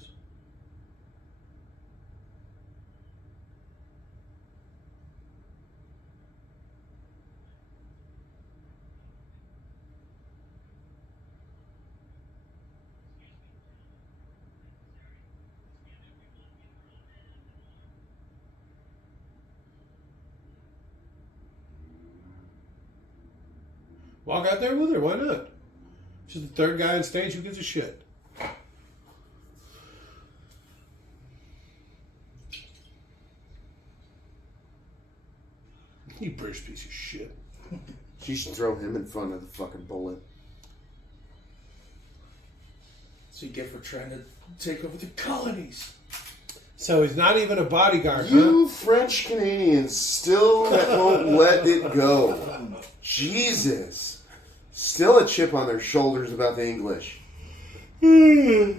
Walk out there with her, why not? She's the third guy on stage, who gives a shit? You British piece of shit. She should throw him in front of the fucking bullet. So you get for trying to take over the colonies. So he's not even a bodyguard, You French Canadians still won't let it go. Jesus. Still a chip on their shoulders about the English. War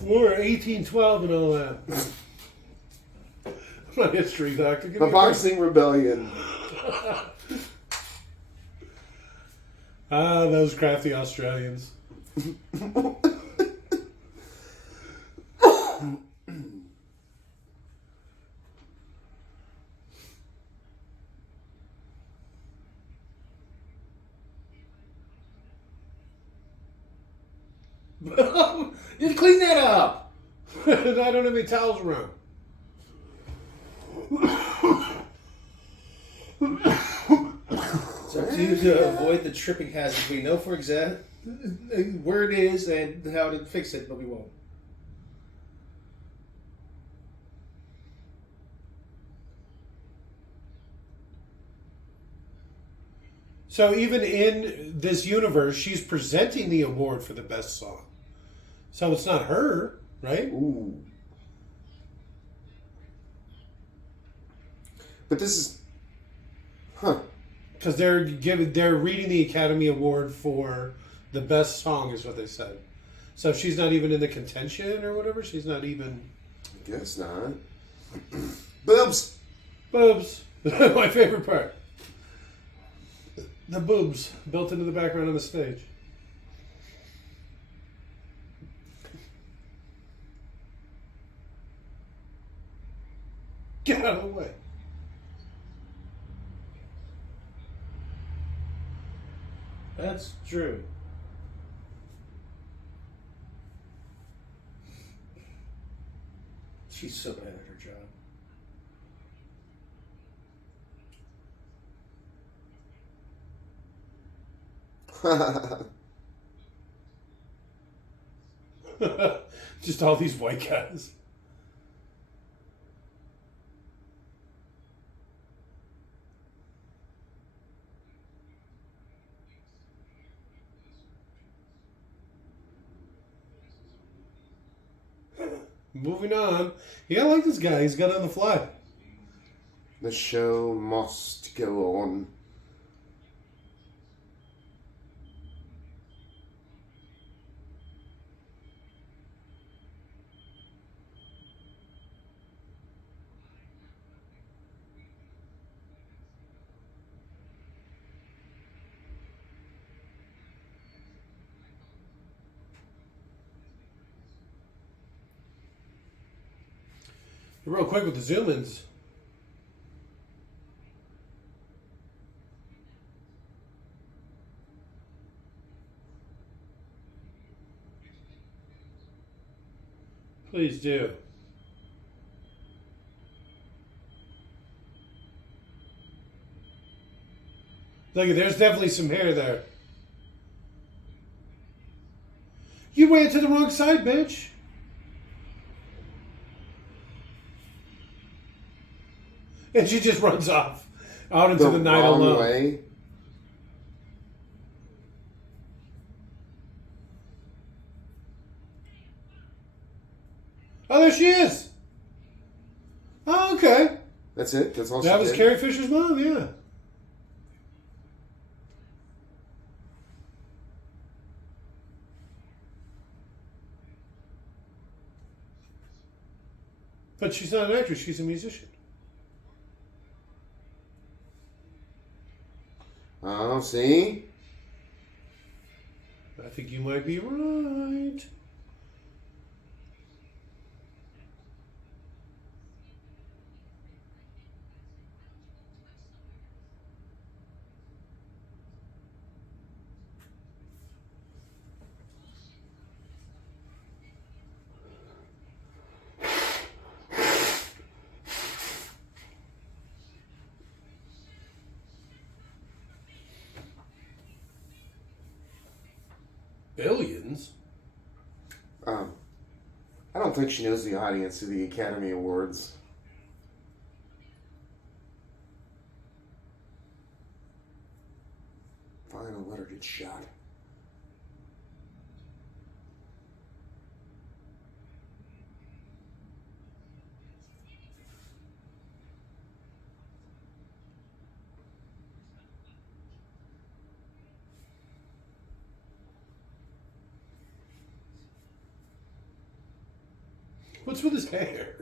1812 and all that. I'm not a history doctor. Give The me a break. Boxing Rebellion. Ah, those crafty Australians. You clean that up. I don't have any towels around. It's up to you to avoid the tripping hazards. We know for exact where it is and how to fix it, but we won't. So even in this universe, she's presenting the award for the best song. So it's not her, right? Ooh. But this is... Huh. Because they're reading the Academy Award for the best song, is what they said. So if she's not even in the contention or whatever, she's not even... I guess not. Boobs! Boobs. My favorite part. The boobs built into the background of the stage. Get out of the way. That's true. She's so bad at her job. Just all these white guys. Moving on. You gotta like this guy. He's got on the fly. The show must go on. You're real quick with the zoom-ins. Please do. Look, there's definitely some hair there. You ran to the wrong side, bitch. And she just runs off out into the night wrong alone. way. Oh, there she is. Oh, okay. That's it. That's all. That she was did? Carrie Fisher's mom, yeah. But she's not an actress, she's a musician. Oh, see? I think you might be right. Billions? I don't think she knows the audience of the Academy Awards. Fine, I'll let her get shot. What's with his hair?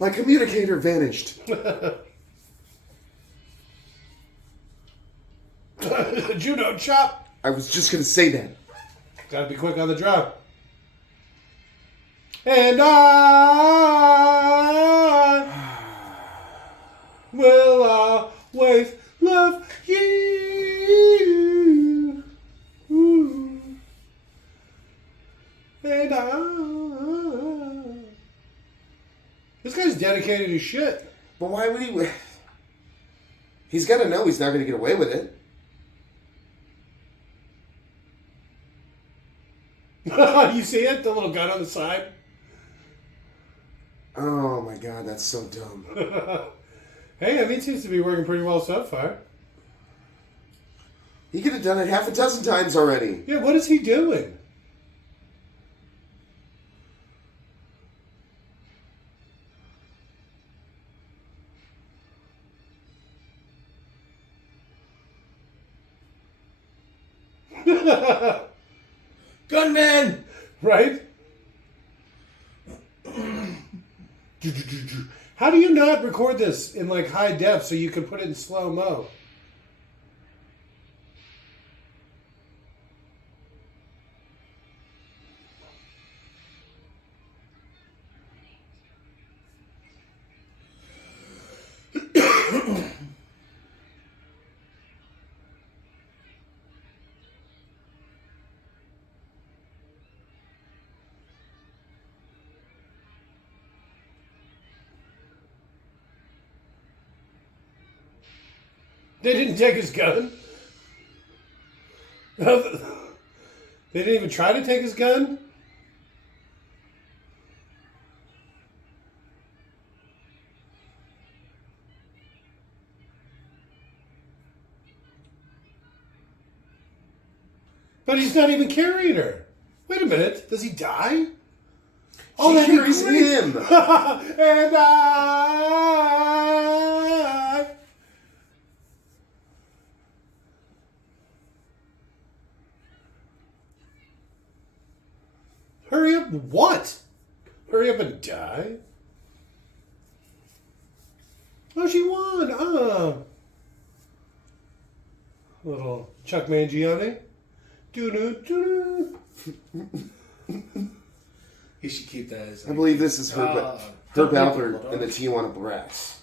My communicator vanished. Judo chop. I was just going to say that. Gotta be quick on the drop. And I will always love you. Ooh. And this guy's dedicated as shit. But why would he... He's got to know he's not going to get away with it. You see it? The little gun on the side? Oh my god, that's so dumb. Hey, I mean, it seems to be working pretty well so far. He could have done it half a dozen times already. Yeah, what is he doing? Gunman! Right? How do you not record this in like high def so you can put it in slow mo? They didn't take his gun. They didn't even try to take his gun? But he's not even carrying her. Wait a minute. Does he die? Oh, She that is carries him. And I... Hurry up. What? Hurry up and die? Oh, she won. Little Chuck Mangione. Doo-doo-doo-doo. He should keep that as. I believe this is Herb Alpert and the Tijuana Brass.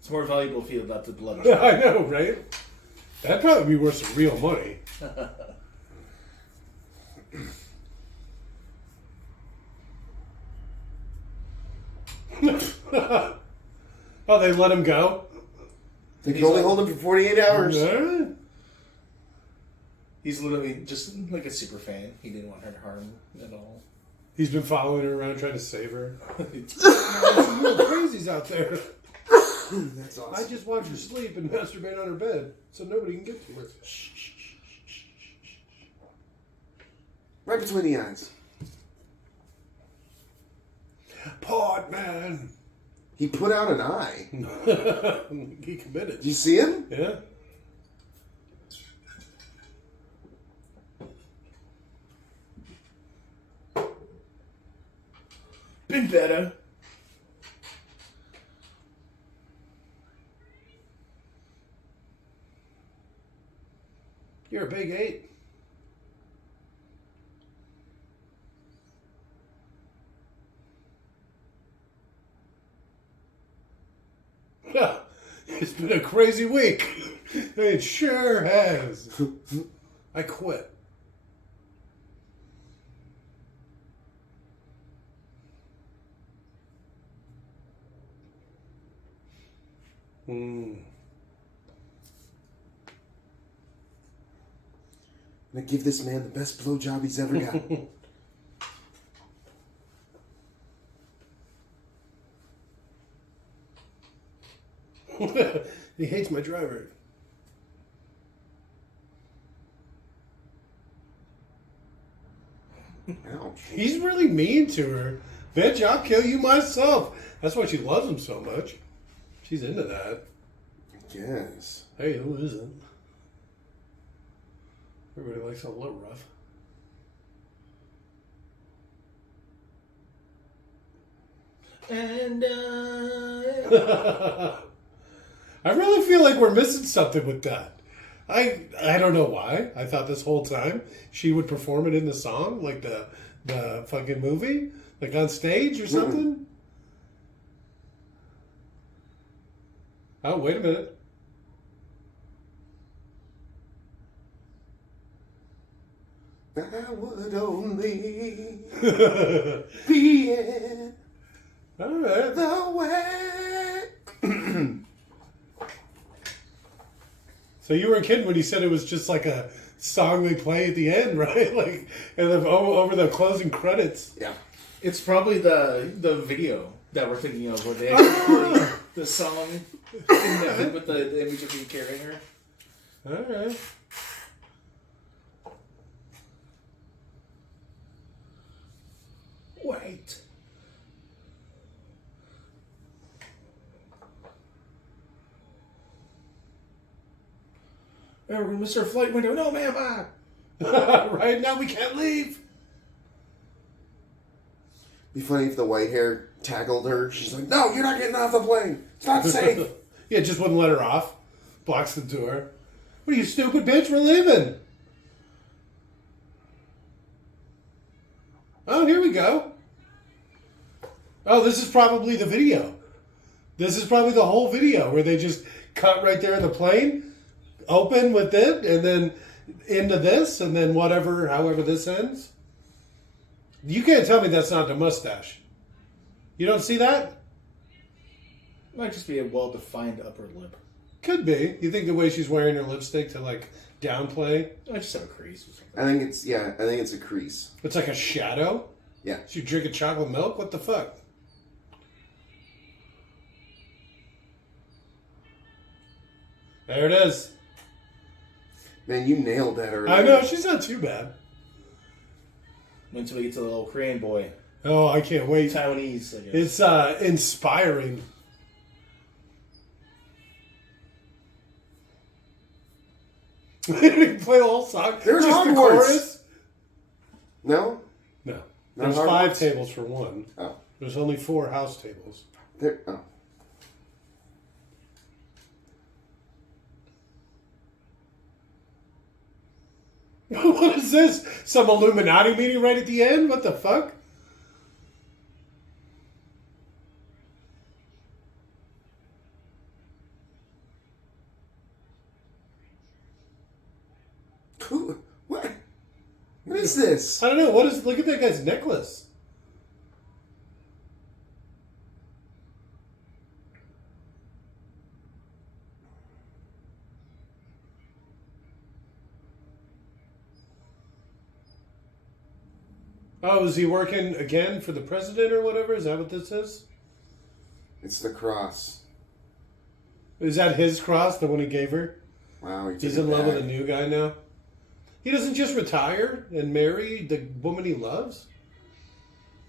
It's more valuable if you about the blood. Yeah, I know, right? That'd probably be worth some real money. Oh, they let him go? They can only hold him for 48 hours. Alright. He's literally just like a super fan. He didn't want her to harm at all. He's been following her around trying to save her. There's some real crazies out there. That's awesome. I just watch her sleep and masturbate on her bed so nobody can get to her. Right between the eyes. Portman! He put out an eye. He committed. Did you see him? Yeah. Been better. You're a big 8. Yeah, it's been a crazy week. It sure has. I quit. I'm gonna give this man the best blowjob he's ever got. He hates my driver. Ouch. He's really mean to her. Bitch, I'll kill you myself. That's why she loves him so much. She's into that. Yes. Hey, who isn't? Everybody likes a little rough. And I really feel like we're missing something with that. I don't know why. I thought this whole time she would perform it in the song, like the fucking movie, like on stage or something. Oh, wait a minute. I would only be in All right. the way. So you weren't kidding when you said it was just like a song they play at the end, right? Like, and then over the closing credits. Yeah. it's probably the video that we're thinking of, where they actually play the song with the image of him carrying her. All right. Wait. We're gonna miss our flight window. No, ma'am. Right now we can't leave. Be funny if the white hair tackled her. She's like, "No, you're not getting off the plane. It's not safe." Yeah, just wouldn't let her off. Blocks the door. What are you, stupid bitch? We're leaving. Oh, here we go. Oh, this is probably the video. This is probably the whole video where they just cut right there in the plane, open with it, and then into this, and then however this ends. You can't tell me that's not the mustache. You don't see that? Might just be a well-defined upper lip. Could be. You think the way she's wearing her lipstick to like downplay? I just have a crease or something. I think it's a crease. It's like a shadow. Yeah. She drinking chocolate milk. What the fuck? There it is. Man, you nailed that earlier. I know she's not too bad. Until we get to the little Korean boy. Oh, I can't wait. Taiwanese, I guess. It's inspiring. Play the whole song. There's Just the Hogwarts. chorus. No? No. Not There's Hogwarts? 5 tables for one. Oh. There's only 4 house tables. There, oh. What is this? Some Illuminati meeting right at the end? What the fuck? Who? What? What is this? I don't know. What is? Look at that guy's necklace. Oh, is he working again for the president or whatever? Is that what this is? It's the cross. Is that his cross, the one he gave her? Wow, he took He's it in love back. with a new guy now. He doesn't just retire and marry the woman he loves?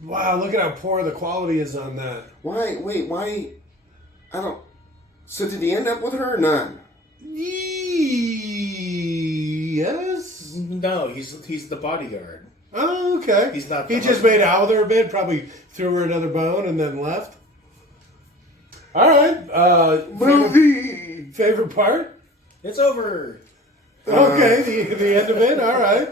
Wow, look at how poor the quality is on that. Why? Wait, why? I don't. So did he end up with her or not? Yes? No, he's the bodyguard. Oh, okay. He's not He the just made out with her a bit, probably threw her another bone and then left. All right. Movie! Favorite part? It's over. Okay, the end of it. All right.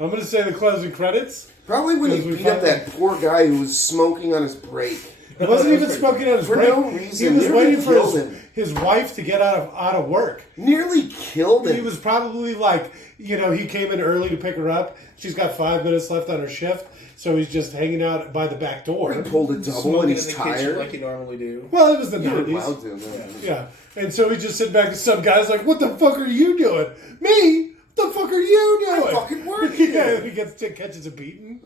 I'm going to say the closing credits. Probably when he Because we beat up finally- that poor guy who was smoking on his break. He wasn't even smoking on his For break. no reason. He was Nearly waiting for killed him. his wife to get out of work. Nearly killed him. He was probably like, he came in early to pick her up. She's got 5 minutes left on her shift, so he's just hanging out by the back door. He pulled a double Smoking and in he's the kitchen tired. like you normally do. Well, it was the You were 90s. allowed to. No. Yeah. And so he's just sitting back and some guy's like, what the fuck are you doing? Me? What the fuck are you doing? I fucking work Yeah, here. and he catches a beating.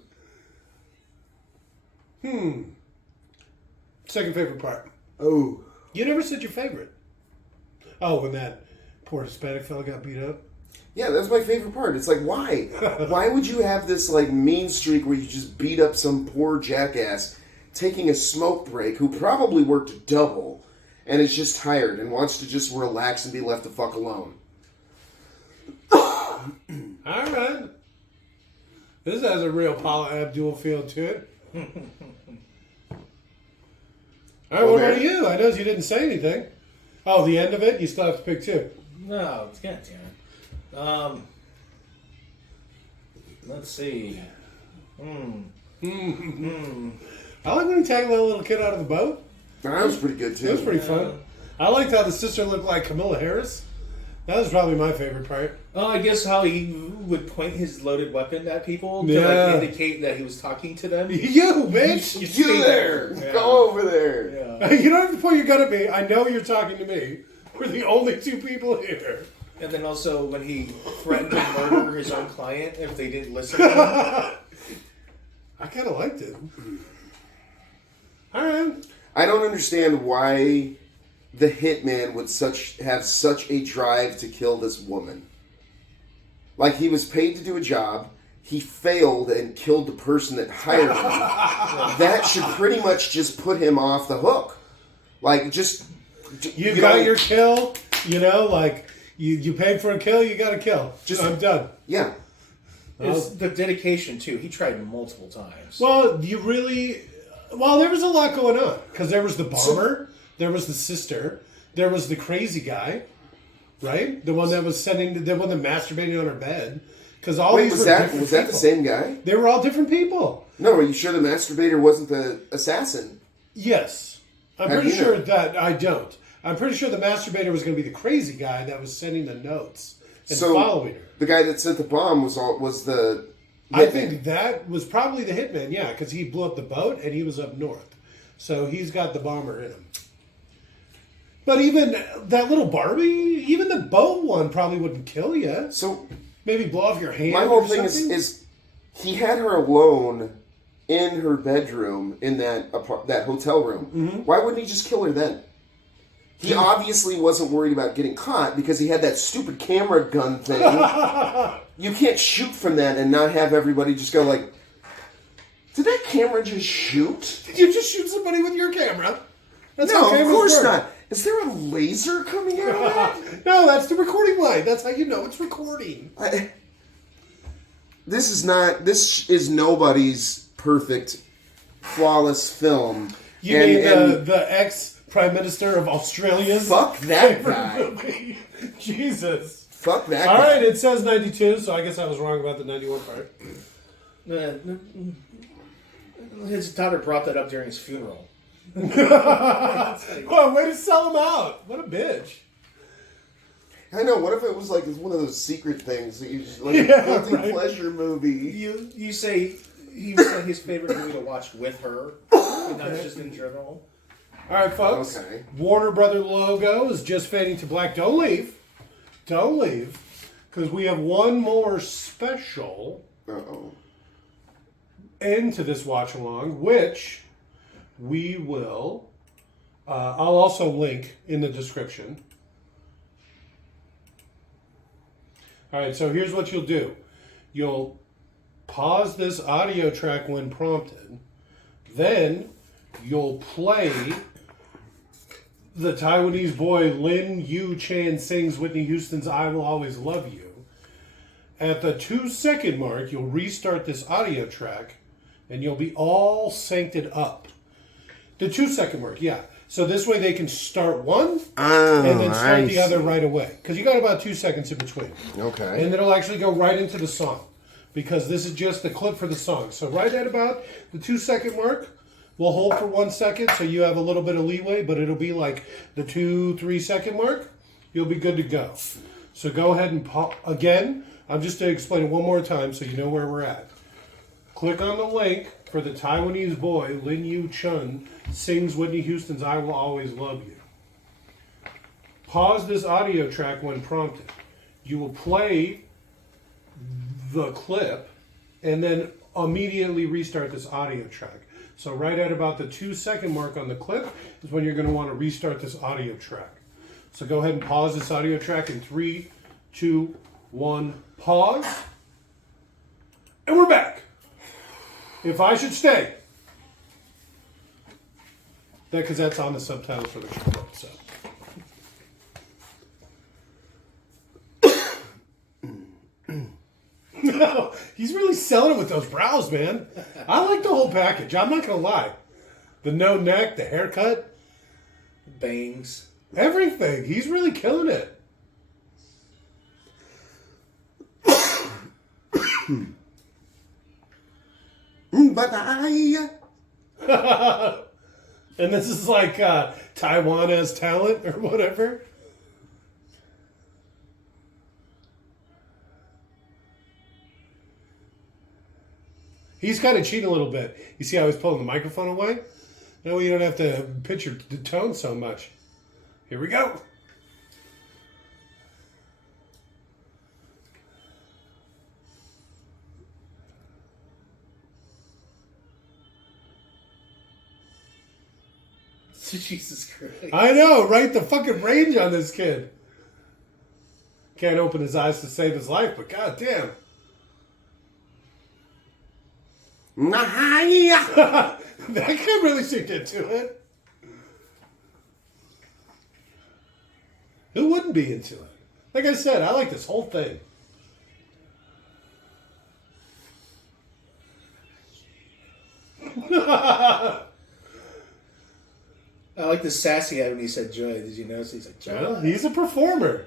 Second favorite part. Oh. You never said your favorite. Oh, when that poor Hispanic fella got beat up? Yeah, that's my favorite part. It's like, why? Why would you have this like mean streak where you just beat up some poor jackass taking a smoke break who probably worked double and is just tired and wants to just relax and be left the fuck alone? All right. This has a real Paula Abdul feel to it. All right, what about you? I noticed you didn't say anything. Oh, the end of it? You still have to pick 2. No, it's God damn it. Let's see. I like when he tackled that little kid out of the boat. That was pretty good too. It was pretty fun. I liked how the sister looked like Camilla Harris. That was probably my favorite part. Oh, I guess how he would point his loaded weapon at people to Yeah. like indicate that he was talking to them. You, bitch! You You stay there! Yeah. Go over there! Yeah. You don't have to point your gun at me. I know you're talking to me. We're the only 2 people here. And then also when he threatened to murder his own client if they didn't listen to him. I kind of liked it. All right. I don't understand why the hitman would have such a drive to kill this woman. Like, he was paid to do a job, he failed and killed the person that hired him. That should pretty much just put him off the hook. Like, just... You got your kill, like, you paid for a kill, you got a kill. I'm done. Yeah. It's the dedication, too. He tried multiple times. Well, there was a lot going on. Because there was the bomber, there was the sister, there was the crazy guy, right? The one that was the one that masturbated on her bed. Because all these was were that different was that the people. same guy? They were all different people. No, are you sure the masturbator wasn't the assassin? Yes. I'm How do pretty you sure know? that I don't. I'm pretty sure the masturbator was going to be the crazy guy that was sending the notes and So following her. the guy that sent the bomb was the I hitman. think that was probably the hitman, yeah, because he blew up the boat and he was up north. So he's got the bomber in him. But even that little Barbie, even the boat one probably wouldn't kill you. So Maybe blow off your hand. my whole or thing something? is he had her alone in her bedroom in that hotel room. Mm-hmm. Why wouldn't he just kill her then? He obviously wasn't worried about getting caught because he had that stupid camera gun thing. You can't shoot from that and not have everybody just go like, did that camera just shoot? Did you just shoot somebody with your camera? That's how No, of cameras course work. not. Is there a laser coming out of that? No, that's the recording light. That's how you know it's recording. This is nobody's perfect, flawless film. You mean the ex-Prime Minister of Australia's? Fuck that guy. movie? Jesus. Fuck that All guy. right, it says 92, so I guess I was wrong about the 91 part. His daughter brought that up during his funeral. Well, way to sell him out. What a bitch. I know. What if it was like it's one of those secret things that you just like Yeah, a guilty right. pleasure movie? You say he was like his favorite movie to watch with her, and not just in general. All right, folks. Okay. Warner Brother logo is just fading to black. Don't leave. Don't leave. Because we have one more special Uh-oh. end to this watch along, which we will. I'll also link in the description. All right, so here's what you'll do. You'll pause this audio track when prompted. Then you'll play the Taiwanese boy Lin Yu Chan sings Whitney Houston's I Will Always Love You. At the 2-second mark, you'll restart this audio track and you'll be all synced up. The 2-second mark, yeah. So this way they can start one and then start the other right away. Because you got about 2 seconds in between. Okay. And it'll actually go right into the song. Because this is just the clip for the song. So right at about the 2-second mark, we'll hold for 1 second so you have a little bit of leeway, but it'll be like the 2-3 second mark. You'll be good to go. So go ahead and again, I'm just going to explain it one more time so you know where we're at. Click on the link for the Taiwanese boy, Lin Yu Chun, sings Whitney Houston's I Will Always Love You. Pause this audio track when prompted. You will play the clip and then immediately restart this audio track. So right at about the 2-second mark on the clip is when you're going to want to restart this audio track. So go ahead and pause this audio track in 3, 2, 1, pause. And we're back. If I should stay. Because that's on the subtitles for the show. So. No, he's really selling it with those brows, man. I like the whole package. I'm not going to lie. The no neck, the haircut, Bangs. everything. He's really killing it. But I... And this is like Taiwan has talent or whatever. He's kind of cheating a little bit. You see how he's pulling the microphone away? No, you don't have to pitch your tone so much. Here we go. Jesus Christ. I know, right? The fucking range on this kid. Can't open his eyes to save his life, but goddamn. That kid really should get to it. Who wouldn't be into it? Like I said, I like this whole thing. I like the sassy head when he said joy. Did you notice? He's like, joy. Well, he's a performer.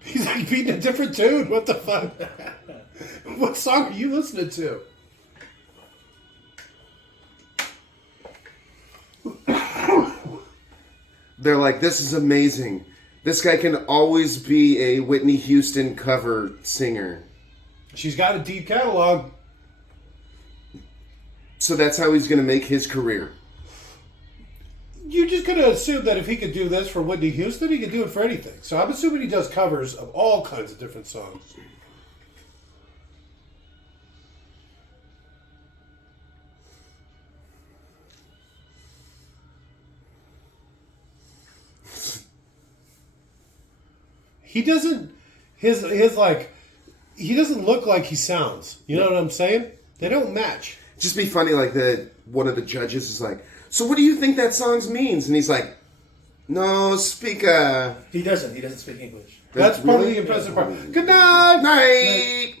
He's like beating a different tune. What the fuck? What song are you listening to? they're like, this is amazing. This guy can always be a Whitney Houston cover singer. She's got a deep catalog. So that's how he's going to make his career. You're just going to assume that if he could do this for Whitney Houston, he could do it for anything. So I'm assuming he does covers of all kinds of different songs. He doesn't, his like, he doesn't look like he sounds. You know what I'm saying? They don't match. Just be funny, like one of the judges is like, so what do you think that song means? And he's like, no, speak. He doesn't speak English. That's part of the impressive part. Good night. Night.